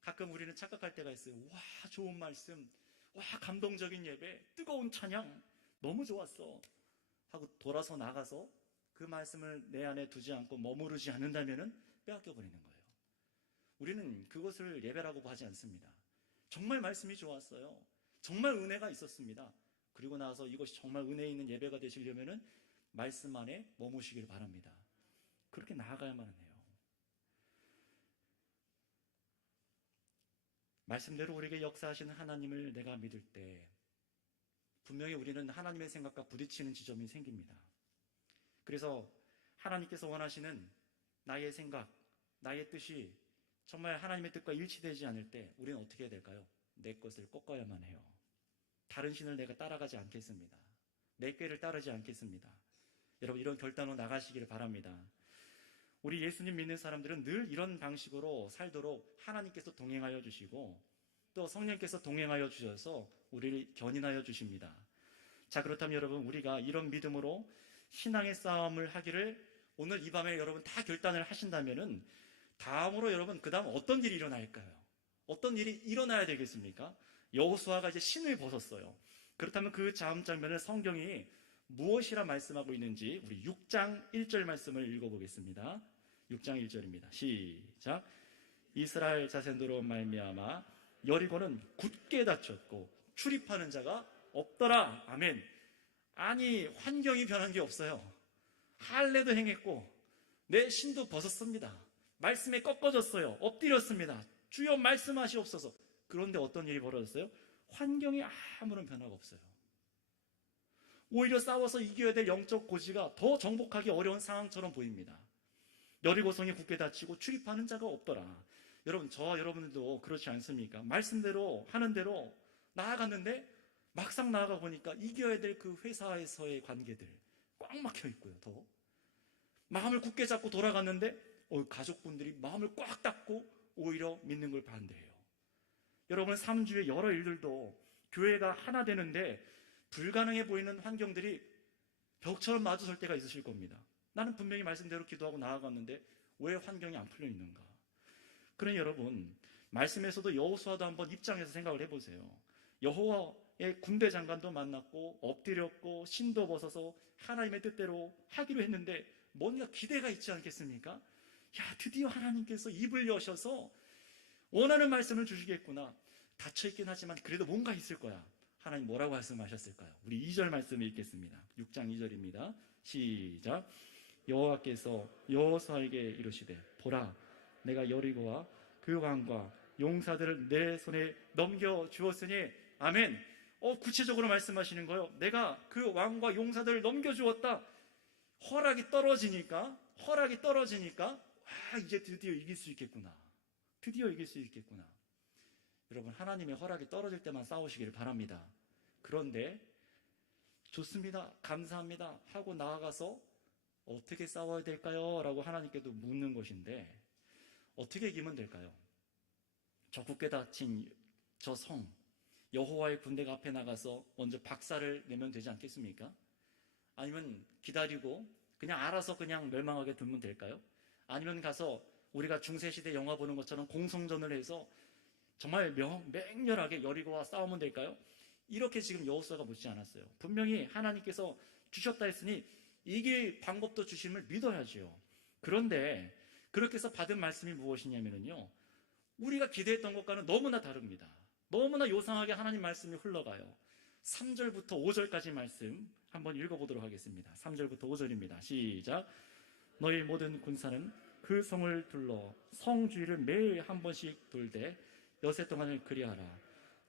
가끔 우리는 착각할 때가 있어요. 와, 좋은 말씀, 와, 감동적인 예배, 뜨거운 찬양, 너무 좋았어 하고 돌아서 나가서 그 말씀을 내 안에 두지 않고 머무르지 않는다면 빼앗겨 버리는 거예요. 우리는 그것을 예배라고 하지 않습니다. 정말 말씀이 좋았어요. 정말 은혜가 있었습니다. 그리고 나서 이것이 정말 은혜 있는 예배가 되시려면 말씀 안에 머무시길 바랍니다. 그렇게 나아가야만 해요. 말씀대로 우리에게 역사하시는 하나님을 내가 믿을 때 분명히 우리는 하나님의 생각과 부딪히는 지점이 생깁니다. 그래서 하나님께서 원하시는 나의 생각, 나의 뜻이 정말 하나님의 뜻과 일치되지 않을 때 우리는 어떻게 해야 될까요? 내 것을 꺾어야만 해요. 다른 신을 내가 따라가지 않겠습니다. 내 꾀를 따르지 않겠습니다. 여러분, 이런 결단으로 나가시기를 바랍니다. 우리 예수님 믿는 사람들은 늘 이런 방식으로 살도록 하나님께서 동행하여 주시고 또 성령께서 동행하여 주셔서 우리를 견인하여 주십니다. 자, 그렇다면 여러분, 우리가 이런 믿음으로 신앙의 싸움을 하기를 오늘 이 밤에 여러분 다 결단을 하신다면은 다음으로 여러분 그 다음 어떤 일이 일어날까요? 어떤 일이 일어나야 되겠습니까? 여호수아가 이제 신을 벗었어요. 그렇다면 그 다음 장면을 성경이 무엇이라 말씀하고 있는지 우리 6장 1절 말씀을 읽어보겠습니다. 6장 1절입니다. 시작. 이스라엘 자손으로 말미암아 여리고는 굳게 닫혔고 출입하는 자가 없더라. 아멘. 아니, 환경이 변한 게 없어요. 할례도 행했고 내 신도 벗었습니다. 말씀에 꺾어졌어요. 엎드렸습니다. 주여 말씀하시옵소서. 그런데 어떤 일이 벌어졌어요? 환경이 아무런 변화가 없어요. 오히려 싸워서 이겨야 될 영적 고지가 더 정복하기 어려운 상황처럼 보입니다. 여리고성이 굳게 닫히고 출입하는 자가 없더라. 여러분, 저와 여러분들도 그렇지 않습니까? 말씀대로 하는 대로 나아갔는데 막상 나아가 보니까 이겨야 될 그 회사에서의 관계들 꽉 막혀 있고요. 더 마음을 굳게 잡고 돌아갔는데 가족분들이 마음을 꽉 닫고 오히려 믿는 걸 반대해요. 여러분, 3주의 여러 일들도 교회가 하나 되는데 불가능해 보이는 환경들이 벽처럼 마주설 때가 있으실 겁니다. 나는 분명히 말씀대로 기도하고 나아갔는데 왜 환경이 안 풀려 있는가? 그러니 여러분, 말씀에서도 여호수아도 한번 입장해서 생각을 해보세요. 여호와의 군대 장관도 만났고 엎드렸고 신도 벗어서 하나님의 뜻대로 하기로 했는데 뭔가 기대가 있지 않겠습니까? 야, 드디어 하나님께서 입을 여셔서 원하는 말씀을 주시겠구나. 닫혀있긴 하지만 그래도 뭔가 있을 거야. 하나님 뭐라고 말씀하셨을까요? 우리 2절 말씀을 읽겠습니다. 6장 2절입니다. 시작. 여호와께서 여호수아에게 이르시되 보라, 내가 여리고와 그 왕과 용사들을 내 손에 넘겨주었으니 아멘. 구체적으로 말씀하시는 거예요. 내가 그 왕과 용사들을 넘겨주었다. 허락이 떨어지니까 이제 드디어 이길 수 있겠구나. 드디어 이길 수 있겠구나. 여러분, 하나님의 허락이 떨어질 때만 싸우시기를 바랍니다. 그런데 좋습니다, 감사합니다 하고 나아가서 어떻게 싸워야 될까요? 라고 하나님께도 묻는 것인데 어떻게 이기면 될까요? 저 굳게 닫힌 저 성, 여호와의 군대가 앞에 나가서 먼저 박살을 내면 되지 않겠습니까? 아니면 기다리고 그냥 알아서 그냥 멸망하게 두면 될까요? 아니면 가서 우리가 중세시대 영화 보는 것처럼 공성전을 해서 정말 맹렬하게 여리고와 싸우면 될까요? 이렇게 지금 여호수아가 묻지 않았어요. 분명히 하나님께서 주셨다 했으니 이길 방법도 주심을 믿어야지요. 그런데 그렇게 해서 받은 말씀이 무엇이냐면요, 우리가 기대했던 것과는 너무나 다릅니다. 너무나 요상하게 하나님 말씀이 흘러가요. 3절부터 5절까지 말씀 한번 읽어보도록 하겠습니다. 3절부터 5절입니다. 시작. 너희 모든 군사는 그 성을 둘러 성 주위를 매일 한 번씩 돌되 여세 동안을 그리하라.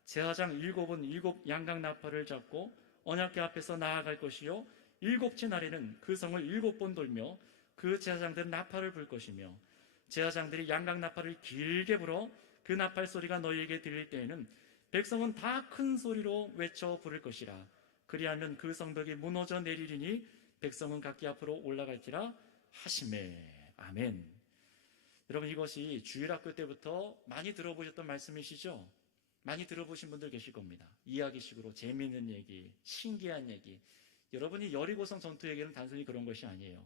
제사장 7은 7 양각 나팔을 잡고 언약궤 앞에서 나아갈 것이요, 7째 날에는 그 성을 7번 돌며 그 제사장들은 나팔을 불 것이며 제사장들이 양각 나팔을 길게 불어 그 나팔 소리가 너희에게 들릴 때에는 백성은 다 큰 소리로 외쳐 부를 것이라. 그리하면 그 성벽이 무너져 내리리니 백성은 각기 앞으로 올라갈지라 하시매. 아멘. 여러분, 이것이 주일학교 때부터 많이 들어보셨던 말씀이시죠? 많이 들어보신 분들 계실 겁니다. 이야기식으로 재미있는 얘기, 신기한 얘기. 여러분이 여리고성 전투 얘기는 단순히 그런 것이 아니에요.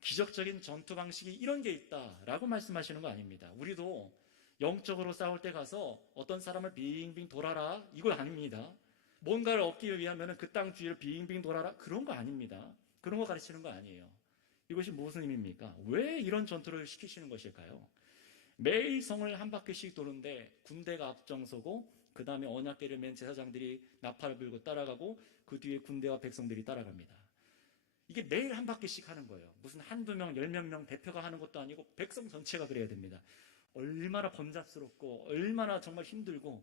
기적적인 전투 방식이 이런 게 있다라고 말씀하시는 거 아닙니다. 우리도 영적으로 싸울 때 가서 어떤 사람을 빙빙 돌아라, 이걸 아닙니다. 뭔가를 얻기 위하면 그 땅 주위를 빙빙 돌아라, 그런 거 아닙니다. 그런 거 가르치는 거 아니에요. 이것이 무슨 의미입니까? 왜 이런 전투를 시키시는 것일까요? 매일 성을 한 바퀴씩 도는데 군대가 앞장서고 그 다음에 언약궤를 맨 제사장들이 나팔을 불고 따라가고 그 뒤에 군대와 백성들이 따라갑니다. 이게 매일 한 바퀴씩 하는 거예요. 무슨 한두 명, 10명 대표가 하는 것도 아니고 백성 전체가 그래야 됩니다. 얼마나 번잡스럽고 얼마나 정말 힘들고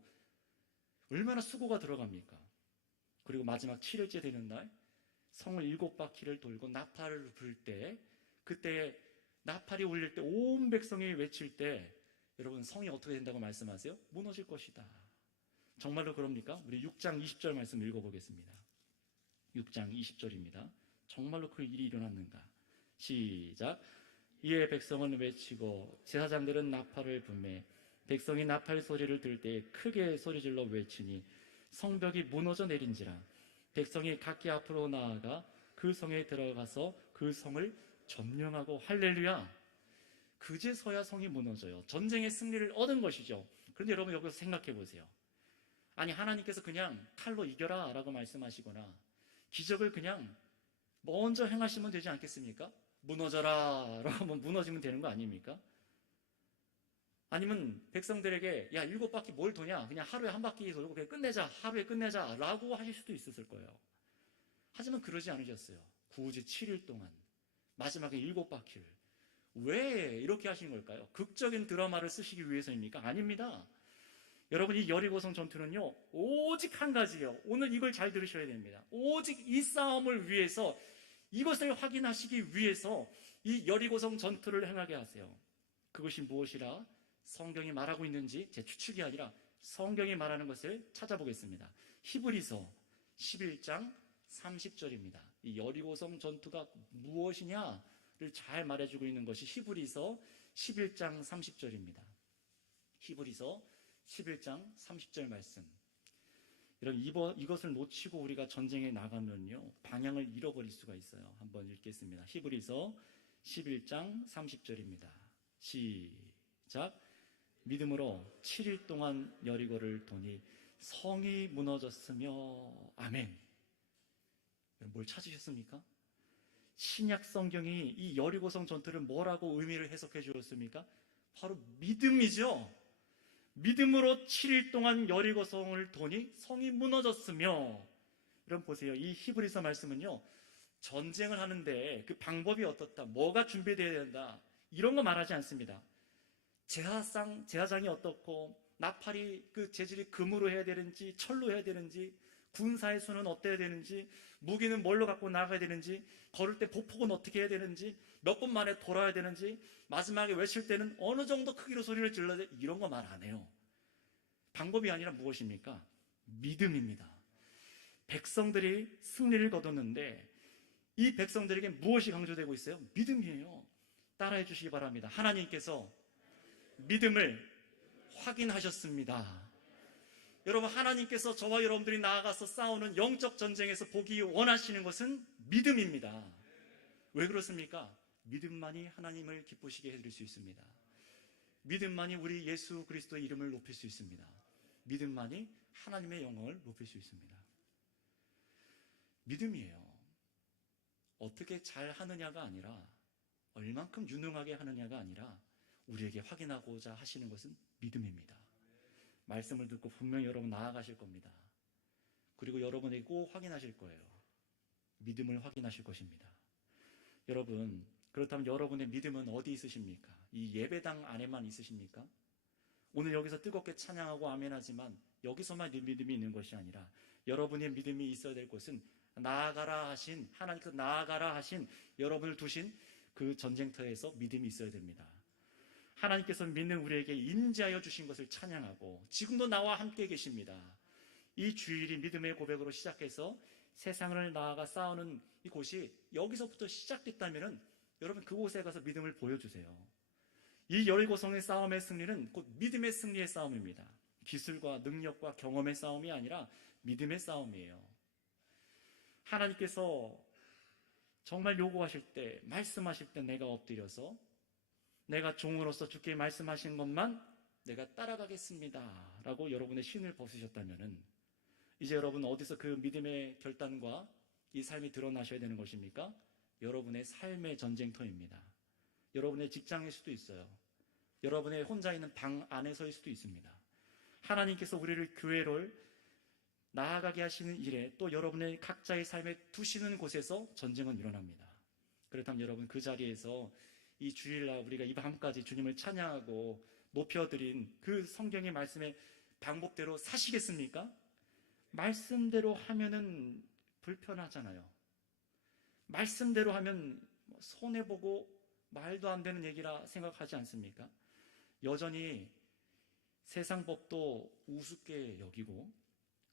얼마나 수고가 들어갑니까? 그리고 마지막 7일째 되는 날 성을 7바퀴를 돌고 나팔을 불 때, 그때 나팔이 울릴 때 온 백성이 외칠 때 여러분 성이 어떻게 된다고 말씀하세요? 무너질 것이다. 정말로 그럽니까? 우리 6장 20절 말씀 읽어보겠습니다. 6장 20절입니다. 정말로 그 일이 일어났는가? 시작. 이에 백성은 외치고 제사장들은 나팔을 불매 백성이 나팔 소리를 들을 때 크게 소리질러 외치니 성벽이 무너져 내린지라. 백성이 각기 앞으로 나아가 그 성에 들어가서 그 성을 점령하고, 할렐루야, 그제서야 성이 무너져요. 전쟁의 승리를 얻은 것이죠. 그런데 여러분 여기서 생각해 보세요. 아니 하나님께서 그냥 칼로 이겨라 라고 말씀하시거나 기적을 그냥 먼저 행하시면 되지 않겠습니까? 무너져라 라고 하면 무너지면 되는 거 아닙니까? 아니면 백성들에게 야 7바퀴 뭘 도냐, 그냥 하루에 한 바퀴 돌고 그냥 끝내자, 하루에 끝내자 라고 하실 수도 있었을 거예요. 하지만 그러지 않으셨어요. 굳이 7일 동안 마지막에 7바퀴를 왜 이렇게 하신 걸까요? 극적인 드라마를 쓰시기 위해서입니까? 아닙니다. 여러분 이 여리고성 전투는요 오직 한 가지예요. 오늘 이걸 잘 들으셔야 됩니다. 오직 이 싸움을 위해서, 이것을 확인하시기 위해서 이 여리고성 전투를 행하게 하세요. 그것이 무엇이라 성경이 말하고 있는지 제 추측이 아니라 성경이 말하는 것을 찾아보겠습니다. 히브리서 11장 30절입니다. 이 여리고성 전투가 무엇이냐를 잘 말해주고 있는 것이 히브리서 11장 30절입니다. 히브리서 11장 30절 말씀. 여러분 이것을 놓치고 우리가 전쟁에 나가면요 방향을 잃어버릴 수가 있어요. 한번 읽겠습니다. 히브리서 11장 30절입니다. 시작. 믿음으로 7일 동안 여리고를 도니 성이 무너졌으며. 아멘. 뭘 찾으셨습니까? 신약 성경이 이 여리고성 전투를 뭐라고 의미를 해석해 주었습니까? 바로 믿음이죠. 믿음으로 7일 동안 여리고성을 도니 성이 무너졌으며. 여러분 보세요. 이 히브리서 말씀은요 전쟁을 하는데 그 방법이 어떻다, 뭐가 준비되어야 된다, 이런 거 말하지 않습니다. 제사장이 어떻고 나팔이 그 재질이 금으로 해야 되는지 철로 해야 되는지, 군사의 수는 어때야 되는지, 무기는 뭘로 갖고 나가야 되는지, 걸을 때 보폭은 어떻게 해야 되는지, 몇 분 만에 돌아야 되는지, 마지막에 외칠 때는 어느 정도 크기로 소리를 질러야 돼, 이런 거 말 안 해요. 방법이 아니라 무엇입니까? 믿음입니다. 백성들이 승리를 거뒀는데 이 백성들에게 무엇이 강조되고 있어요? 믿음이에요. 따라해 주시기 바랍니다. 하나님께서 믿음을 확인하셨습니다. 여러분 하나님께서 저와 여러분들이 나아가서 싸우는 영적 전쟁에서 보기 원하시는 것은 믿음입니다. 왜 그렇습니까? 믿음만이 하나님을 기쁘시게 해드릴 수 있습니다. 믿음만이 우리 예수 그리스도의 이름을 높일 수 있습니다. 믿음만이 하나님의 영광을 높일 수 있습니다. 믿음이에요. 어떻게 잘 하느냐가 아니라, 얼만큼 유능하게 하느냐가 아니라 우리에게 확인하고자 하시는 것은 믿음입니다. 말씀을 듣고 분명히 여러분 나아가실 겁니다. 그리고 여러분에게 꼭 확인하실 거예요. 믿음을 확인하실 것입니다. 여러분, 그렇다면 여러분의 믿음은 어디 있으십니까? 이 예배당 안에만 있으십니까? 오늘 여기서 뜨겁게 찬양하고 아멘하지만 여기서만 믿음이 있는 것이 아니라 여러분의 믿음이 있어야 될 곳은 나아가라 하신, 하나님께서 나아가라 하신 여러분을 두신 그 전쟁터에서 믿음이 있어야 됩니다. 하나님께서 믿는 우리에게 임재하여 주신 것을 찬양하고 지금도 나와 함께 계십니다. 이 주일이 믿음의 고백으로 시작해서 세상을 나아가 싸우는 이곳이 여기서부터 시작됐다면 여러분 그곳에 가서 믿음을 보여주세요. 이 여리고성의 싸움의 승리는 곧 믿음의 승리의 싸움입니다. 기술과 능력과 경험의 싸움이 아니라 믿음의 싸움이에요. 하나님께서 정말 요구하실 때, 말씀하실 때 내가 엎드려서 내가 종으로서 주께 말씀하신 것만 내가 따라가겠습니다 라고 여러분의 신을 벗으셨다면 이제 여러분 어디서 그 믿음의 결단과 이 삶이 드러나셔야 되는 것입니까? 여러분의 삶의 전쟁터입니다. 여러분의 직장일 수도 있어요. 여러분의 혼자 있는 방 안에서일 수도 있습니다. 하나님께서 우리를 교회를 나아가게 하시는 일에 또 여러분의 각자의 삶에 두시는 곳에서 전쟁은 일어납니다. 그렇다면 여러분 그 자리에서 이 주일날 우리가 이 밤까지 주님을 찬양하고 높여드린 그 성경의 말씀의 방법대로 사시겠습니까? 말씀대로 하면은 불편하잖아요. 말씀대로 하면 손해보고 말도 안 되는 얘기라 생각하지 않습니까? 여전히 세상 법도 우습게 여기고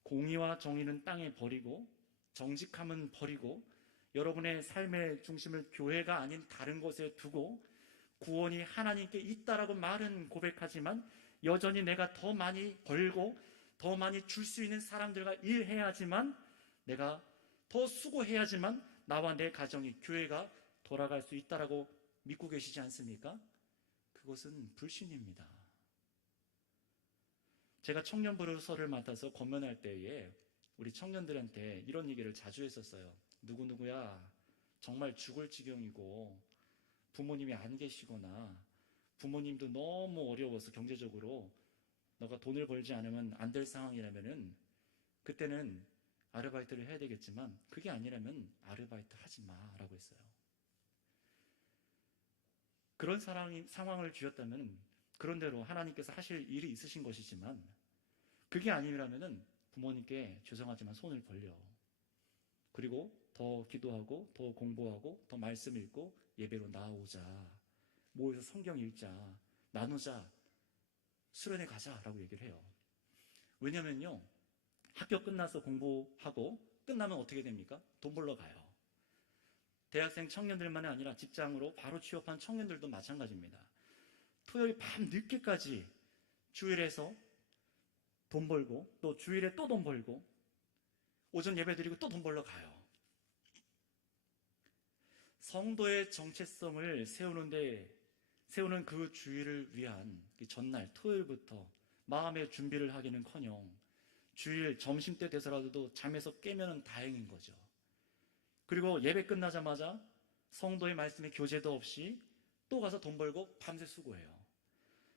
공의와 정의는 땅에 버리고 정직함은 버리고 여러분의 삶의 중심을 교회가 아닌 다른 곳에 두고 구원이 하나님께 있다라고 말은 고백하지만 여전히 내가 더 많이 벌고 더 많이 줄 수 있는 사람들과 일해야지만 내가 더 수고해야지만 나와 내 가정이 교회가 돌아갈 수 있다라고 믿고 계시지 않습니까? 그것은 불신입니다. 제가 청년부로서를 맡아서 권면할 때에 우리 청년들한테 이런 얘기를 자주 했었어요. 누구누구야 정말 죽을 지경이고 부모님이 안 계시거나 부모님도 너무 어려워서 경제적으로 너가 돈을 벌지 않으면 안 될 상황이라면은 그때는 아르바이트를 해야 되겠지만 그게 아니라면 아르바이트 하지 마라고 했어요. 그런 상황을 주셨다면 그런대로 하나님께서 하실 일이 있으신 것이지만 그게 아니라면은 부모님께 죄송하지만 손을 벌려. 그리고 더 기도하고 더 공부하고 더 말씀 읽고 예배로 나오자. 모여서 성경 읽자. 나누자. 수련회 가자라고 얘기를 해요. 왜냐면요. 학교 끝나서 공부하고 끝나면 어떻게 됩니까? 돈 벌러 가요. 대학생 청년들만이 아니라 직장으로 바로 취업한 청년들도 마찬가지입니다. 토요일 밤 늦게까지 주일에서 돈 벌고 또 주일에 또 돈 벌고 오전 예배 드리고 또 돈 벌러 가요. 성도의 정체성을 세우는 그 주일을 위한 전날 토요일부터 마음의 준비를 하기는커녕 주일 점심때 돼서라도 잠에서 깨면 다행인 거죠. 그리고 예배 끝나자마자 성도의 말씀에 교제도 없이 또 가서 돈 벌고 밤새 수고해요.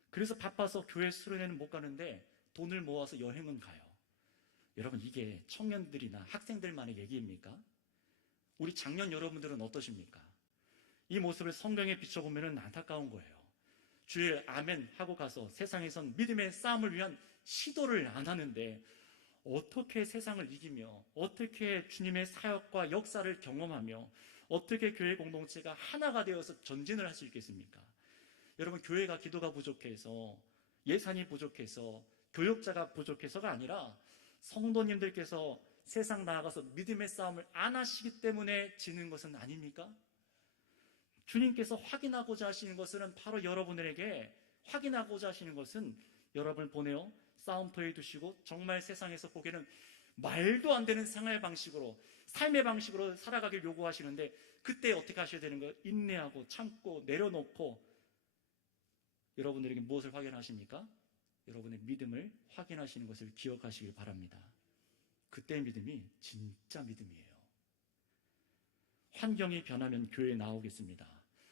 그래서 바빠서 교회 수련회는 못 가는데 돈을 모아서 여행은 가요. 여러분 이게 청년들이나 학생들만의 얘기입니까? 우리 장년 여러분들은 어떠십니까? 이 모습을 성경에 비춰보면 안타까운 거예요. 주일 아멘 하고 가서 세상에선 믿음의 싸움을 위한 시도를 안 하는데 어떻게 세상을 이기며 어떻게 주님의 사역과 역사를 경험하며 어떻게 교회 공동체가 하나가 되어서 전진을 할 수 있겠습니까? 여러분 교회가 기도가 부족해서 예산이 부족해서 교역자가 부족해서가 아니라 성도님들께서 세상 나아가서 믿음의 싸움을 안 하시기 때문에 지는 것은 아닙니까? 주님께서 확인하고자 하시는 것은 바로 여러분들에게 확인하고자 하시는 것은 여러분을 보내어 싸움터에 두시고 정말 세상에서 보기에는 말도 안 되는 생활 방식으로 삶의 방식으로 살아가길 요구하시는데 그때 어떻게 하셔야 되는 거예요? 인내하고 참고 내려놓고 여러분들에게 무엇을 확인하십니까? 여러분의 믿음을 확인하시는 것을 기억하시길 바랍니다. 그때의 믿음이 진짜 믿음이에요. 환경이 변하면 교회에 나오겠습니다.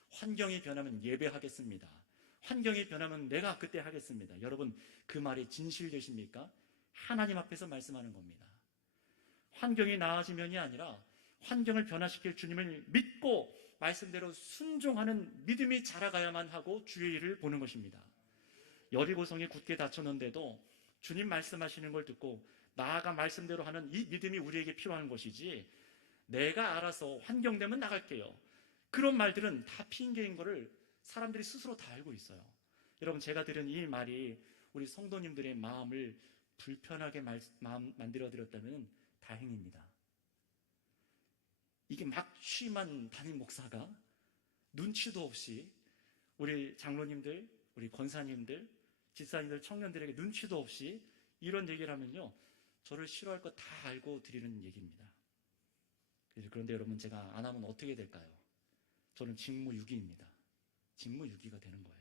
환경이 변하면 예배하겠습니다. 환경이 변하면 내가 그때 하겠습니다. 여러분 그 말이 진실되십니까? 하나님 앞에서 말씀하는 겁니다. 환경이 나아지면이 아니라 환경을 변화시킬 주님을 믿고 말씀대로 순종하는 믿음이 자라가야만 하고 주의 일을 보는 것입니다. 여리고성이 굳게 닫혔는데도 주님 말씀하시는 걸 듣고 나아가 말씀대로 하는 이 믿음이 우리에게 필요한 것이지 내가 알아서 환경 되면 나갈게요. 그런 말들은 다 핑계인 거를 사람들이 스스로 다 알고 있어요. 여러분 제가 들은 이 말이 우리 성도님들의 마음을 불편하게 만들어 드렸다면 다행입니다. 이게 막 취임한 담임 목사가 눈치도 없이 우리 장로님들, 우리 권사님들, 집사님들, 청년들에게 눈치도 없이 이런 얘기를 하면요 저를 싫어할 거 다 알고 드리는 얘기입니다. 그런데 여러분 제가 안 하면 어떻게 될까요? 저는 직무유기입니다. 직무유기가 되는 거예요.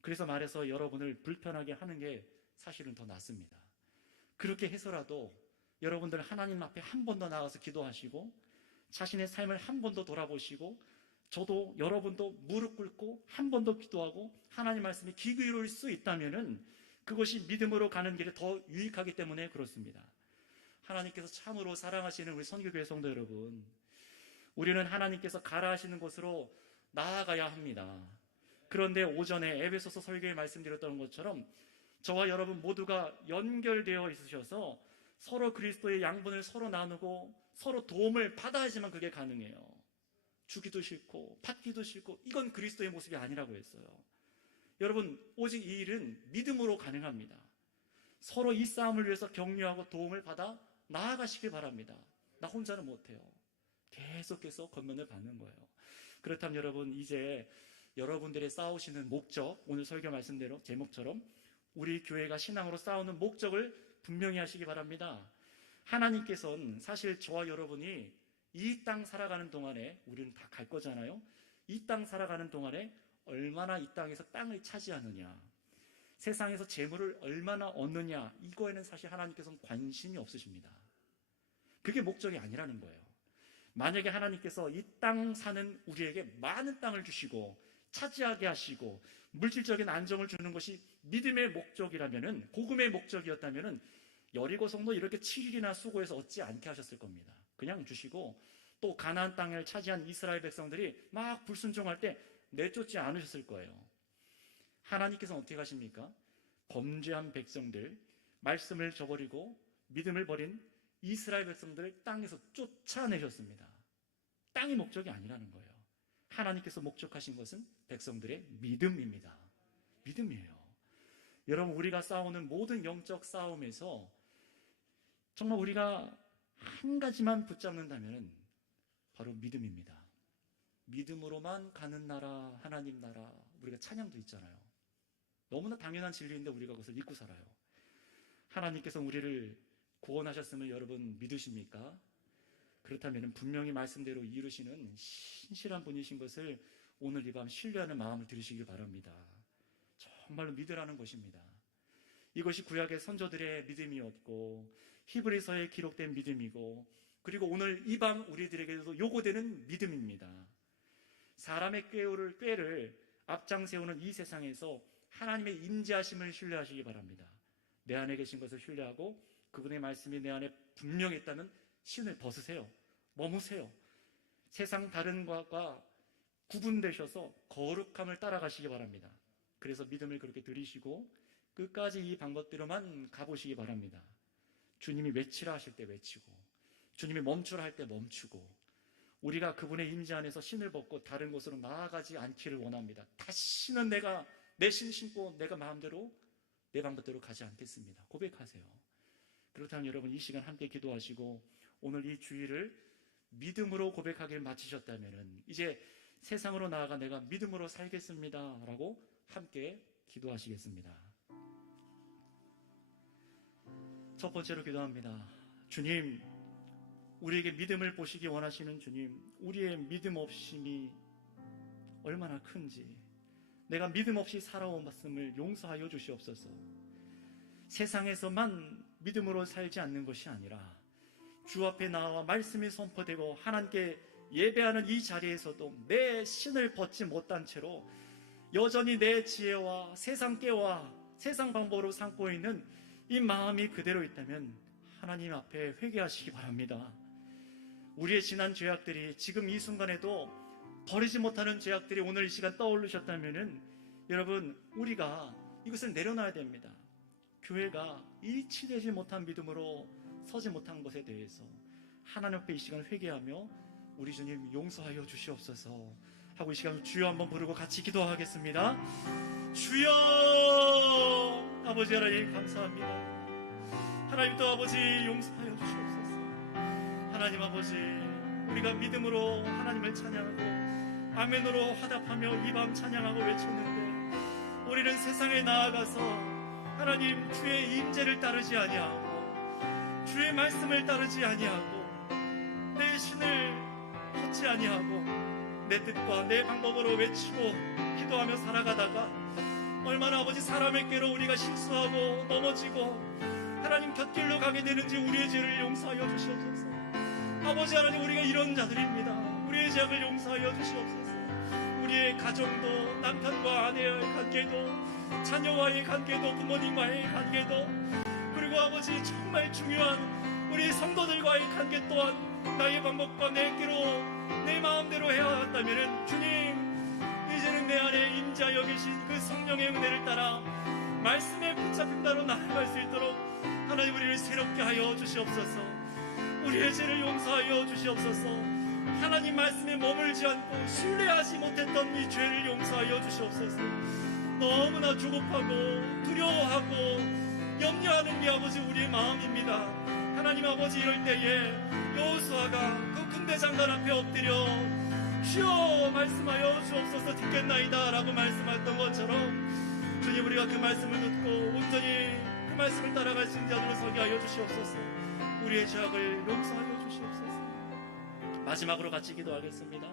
그래서 말해서 여러분을 불편하게 하는 게 사실은 더 낫습니다. 그렇게 해서라도 여러분들 하나님 앞에 한 번 더 나가서 기도하시고 자신의 삶을 한 번 더 돌아보시고 저도 여러분도 무릎 꿇고 한 번 더 기도하고 하나님 말씀에 귀 기울일 수 있다면 그것이 믿음으로 가는 길에 더 유익하기 때문에 그렇습니다. 하나님께서 참으로 사랑하시는 우리 선교교회 성도 여러분, 우리는 하나님께서 가라 하시는 곳으로 나아가야 합니다. 그런데 오전에 에베소서 설교에 말씀드렸던 것처럼 저와 여러분 모두가 연결되어 있으셔서 서로 그리스도의 양분을 서로 나누고 서로 도움을 받아야지만 그게 가능해요. 주기도 싫고 받기도 싫고 이건 그리스도의 모습이 아니라고 했어요. 여러분, 오직 이 일은 믿음으로 가능합니다. 서로 이 싸움을 위해서 격려하고 도움을 받아 나아가시길 바랍니다. 나 혼자는 못해요. 계속해서 권면을 받는 거예요. 그렇다면 여러분, 이제 여러분들의 싸우시는 목적, 오늘 설교 말씀대로 제목처럼 우리 교회가 신앙으로 싸우는 목적을 분명히 하시기 바랍니다. 하나님께서는 사실 저와 여러분이 이 땅 살아가는 동안에, 우리는 다 갈 거잖아요. 이 땅 살아가는 동안에 얼마나 이 땅에서 땅을 차지하느냐, 세상에서 재물을 얼마나 얻느냐, 이거에는 사실 하나님께서는 관심이 없으십니다. 그게 목적이 아니라는 거예요. 만약에 하나님께서 이 땅 사는 우리에게 많은 땅을 주시고 차지하게 하시고 물질적인 안정을 주는 것이 믿음의 목적이라면은, 복음의 목적이었다면은 여리고 성도 이렇게 7일이나 수고해서 얻지 않게 하셨을 겁니다. 그냥 주시고, 또 가나안 땅을 차지한 이스라엘 백성들이 막 불순종할 때 내쫓지 않으셨을 거예요. 하나님께서는 어떻게 하십니까? 범죄한 백성들, 말씀을 저버리고 믿음을 버린 이스라엘 백성들을 땅에서 쫓아내셨습니다. 땅이 목적이 아니라는 거예요. 하나님께서 목적하신 것은 백성들의 믿음입니다. 믿음이에요. 여러분, 우리가 싸우는 모든 영적 싸움에서 정말 우리가 한 가지만 붙잡는다면 바로 믿음입니다. 믿음으로만 가는 나라, 하나님 나라, 우리가 찬양도 있잖아요. 너무나 당연한 진리인데 우리가 그것을 믿고 살아요. 하나님께서 우리를 구원하셨음을 여러분 믿으십니까? 그렇다면 분명히 말씀대로 이루시는 신실한 분이신 것을 오늘 이 밤 신뢰하는 마음을 들으시길 바랍니다. 정말로 믿으라는 것입니다. 이것이 구약의 선조들의 믿음이었고 히브리서에 기록된 믿음이고, 그리고 오늘 이 밤 우리들에게도 요구되는 믿음입니다. 사람의 꾀를 앞장 세우는 이 세상에서 하나님의 임재하심을 신뢰하시기 바랍니다. 내 안에 계신 것을 신뢰하고 그분의 말씀이 내 안에 분명히 있다면 신을 벗으세요. 머무세요. 세상 다른 것과 구분되셔서 거룩함을 따라가시기 바랍니다. 그래서 믿음을 그렇게 들이시고 끝까지 이 방법대로만 가보시기 바랍니다. 주님이 외치라 하실 때 외치고, 주님이 멈추라 할 때 멈추고, 우리가 그분의 임재 안에서 신을 벗고 다른 곳으로 나아가지 않기를 원합니다. 다시는 내가 내 신 신고 내가 마음대로 내 방법대로 가지 않겠습니다. 고백하세요. 그렇다면 여러분, 이 시간 함께 기도하시고 오늘 이 주일을 믿음으로 고백하기를 마치셨다면 이제 세상으로 나아가 내가 믿음으로 살겠습니다 라고 함께 기도하시겠습니다. 첫 번째로 기도합니다. 주님, 우리에게 믿음을 보시기 원하시는 주님, 우리의 믿음 없음이 얼마나 큰지, 내가 믿음 없이 살아온 말씀을 용서하여 주시옵소서. 세상에서만 믿음으로 살지 않는 것이 아니라 주 앞에 나와 말씀이 선포되고 하나님께 예배하는 이 자리에서도 내 신을 벗지 못한 채로 여전히 내 지혜와 세상 깨와 세상 방법으로 삼고 있는 이 마음이 그대로 있다면 하나님 앞에 회개하시기 바랍니다. 우리의 지난 죄악들이 지금 이 순간에도 버리지 못하는 죄악들이 오늘 이 시간 떠오르셨다면 여러분, 우리가 이것을 내려놔야 됩니다. 교회가 일치되지 못한 믿음으로 서지 못한 것에 대해서 하나님 앞에 이 시간 회개하며 우리 주님 용서하여 주시옵소서 하고 이 시간 주여 한번 부르고 같이 기도하겠습니다. 주여! 아버지 하나님 감사합니다. 하나님 또 아버지 용서하여 주시옵소서. 하나님 아버지, 우리가 믿음으로 하나님을 찬양하고 아멘으로 화답하며 이 밤 찬양하고 외쳤는데 우리는 세상에 나아가서 하나님 주의 임재를 따르지 아니하고 주의 말씀을 따르지 아니하고 내 신을 벗지 아니하고 내 뜻과 내 방법으로 외치고 기도하며 살아가다가 얼마나 아버지 사람의 꾀로 우리가 실수하고 넘어지고 하나님 곁길로 가게 되는지 우리의 죄를 용서하여 주시옵소서. 아버지 하나님, 우리가 이런 자들입니다. 우리의 죄악을 용서하여 주시옵소서. 우리의 가정도, 남편과 아내의 관계도, 자녀와의 관계도, 부모님과의 관계도, 그리고 아버지 정말 중요한 우리 성도들과의 관계 또한 나의 방법과 내 꾀로 내 마음대로 해왔다면 주님, 이제는 내 안에 임재하여 계신 그 성령의 은혜를 따라 말씀에 붙잡힌 바로 나아갈 수 있도록 하나님 우리를 새롭게 하여 주시옵소서. 우리의 죄를 용서하여 주시옵소서. 하나님 말씀에 머물지 않고 신뢰하지 못했던 이 죄를 용서하여 주시옵소서. 너무나 조급하고 두려워하고 염려하는 게 아버지 우리의 마음입니다. 하나님 아버지, 이럴 때에 여호수아가 그 군대장관 앞에 엎드려 주여 말씀하여 주옵소서 듣겠나이다 라고 말씀했던 것처럼 주님, 우리가 그 말씀을 듣고 온전히 그 말씀을 따라갈 수 있는 자들로 서게 하여 주시옵소서. 우리의 죄악을 용서하여 주시옵소서. 마지막으로 같이 기도하겠습니다.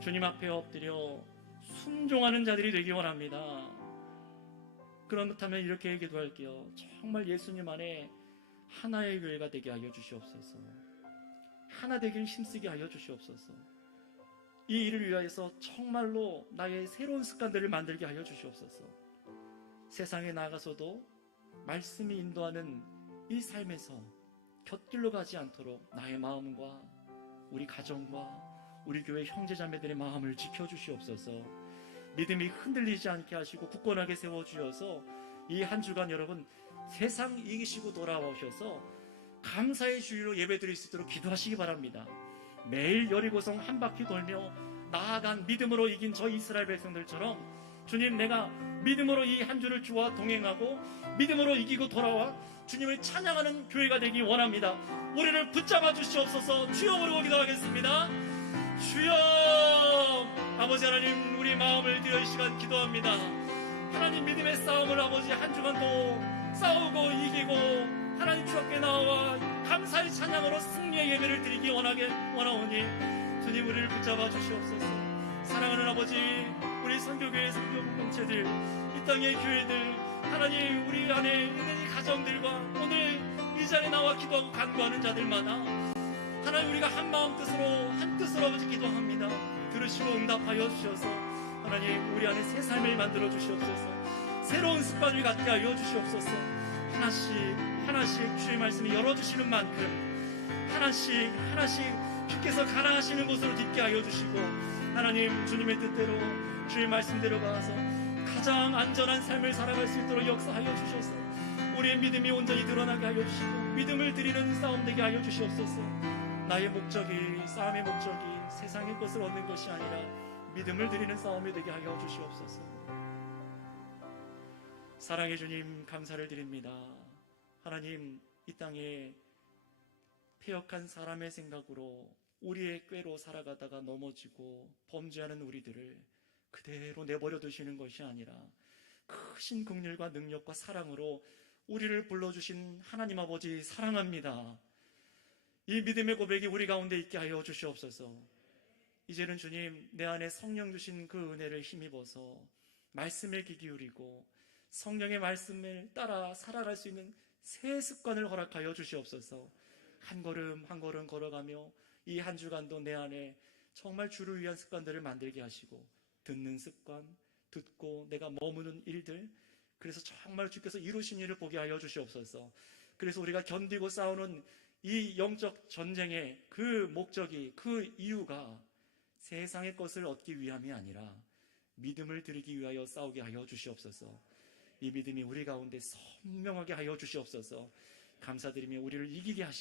주님 앞에 엎드려 순종하는 자들이 되기 원합니다. 그렇다면 이렇게 기도할게요. 정말 예수님 안에 하나의 교회가 되게 하여 주시옵소서. 하나 되길 힘쓰게 하여 주시옵소서. 이 일을 위하여서 정말로 나의 새로운 습관들을 만들게 하여 주시옵소서. 세상에 나가서도 말씀이 인도하는 이 삶에서 곁길로 가지 않도록 나의 마음과 우리 가정과 우리 교회 형제자매들의 마음을 지켜주시옵소서. 믿음이 흔들리지 않게 하시고 굳건하게 세워주셔서 이 한 주간 여러분 세상 이기시고 돌아오셔서 감사의 주의로 예배드릴 수 있도록 기도하시기 바랍니다. 매일 여리고성 한 바퀴 돌며 나아간 믿음으로 이긴 저 이스라엘 백성들처럼 주님, 내가 믿음으로 이 한 주를 주와 동행하고 믿음으로 이기고 돌아와 주님을 찬양하는 교회가 되기 원합니다. 우리를 붙잡아 주시옵소서. 주여 부르고 기도하겠습니다. 주여. 아버지 하나님, 우리 마음을 들여 이 시간 기도합니다. 하나님, 믿음의 싸움을 아버지 한 주간도 싸우고 이기고 하나님 주 앞에 나와 감사의 찬양으로 승리의 예배를 드리기 원하오니 주님, 우리를 붙잡아 주시옵소서. 사랑하는 아버지, 우리 선교교회 선교 공동체들, 이 땅의 교회들, 하나님 우리 안에 있는 이 가정들과 오늘 이 자리에 나와 기도하고 간구하는 자들마다 하나님 우리가 한 마음 뜻으로 한 뜻으로 아버지 기도합니다. 들으시고 응답하여 주셔서 하나님 우리 안에 새 삶을 만들어 주시옵소서. 새로운 습관을 갖게 하여 주시옵소서. 하나씩 하나씩 주의 말씀이 열어주시는 만큼 하나씩 하나씩 주께서 가라 하시는 곳으로 딛게 하여 주시고 하나님 주님의 뜻대로 주의 말씀대로 가서 가장 안전한 삶을 살아갈 수 있도록 역사하여 주셔서 우리의 믿음이 온전히 드러나게 하여 주시고 믿음을 드리는 싸움 되게 하여 주시옵소서. 나의 목적이, 싸움의 목적이 세상의 것을 얻는 것이 아니라 믿음을 드리는 싸움이 되게 하여 주시옵소서. 사랑의 주님, 감사를 드립니다. 하나님, 이 땅에 패역한 사람의 생각으로 우리의 꾀로 살아가다가 넘어지고 범죄하는 우리들을 그대로 내버려 두시는 것이 아니라 크신 긍휼과 능력과 사랑으로 우리를 불러주신 하나님 아버지 사랑합니다. 이 믿음의 고백이 우리 가운데 있게 하여 주시옵소서. 이제는 주님, 내 안에 성령 주신 그 은혜를 힘입어서 말씀에 귀 기울이고 성령의 말씀을 따라 살아갈 수 있는 새 습관을 허락하여 주시옵소서. 한 걸음 한 걸음 걸어가며 이 한 주간도 내 안에 정말 주를 위한 습관들을 만들게 하시고 듣는 습관, 듣고 내가 머무는 일들, 그래서 정말 주께서 이루신 일을 보게 하여 주시옵소서. 그래서 우리가 견디고 싸우는 이 영적 전쟁의 그 목적이, 그 이유가 세상의 것을 얻기 위함이 아니라 믿음을 드리기 위하여 싸우게 하여 주시옵소서. 이 믿음이 우리 가운데 선명하게 하여 주시옵소서. 감사드리며 우리를 이기게 하시는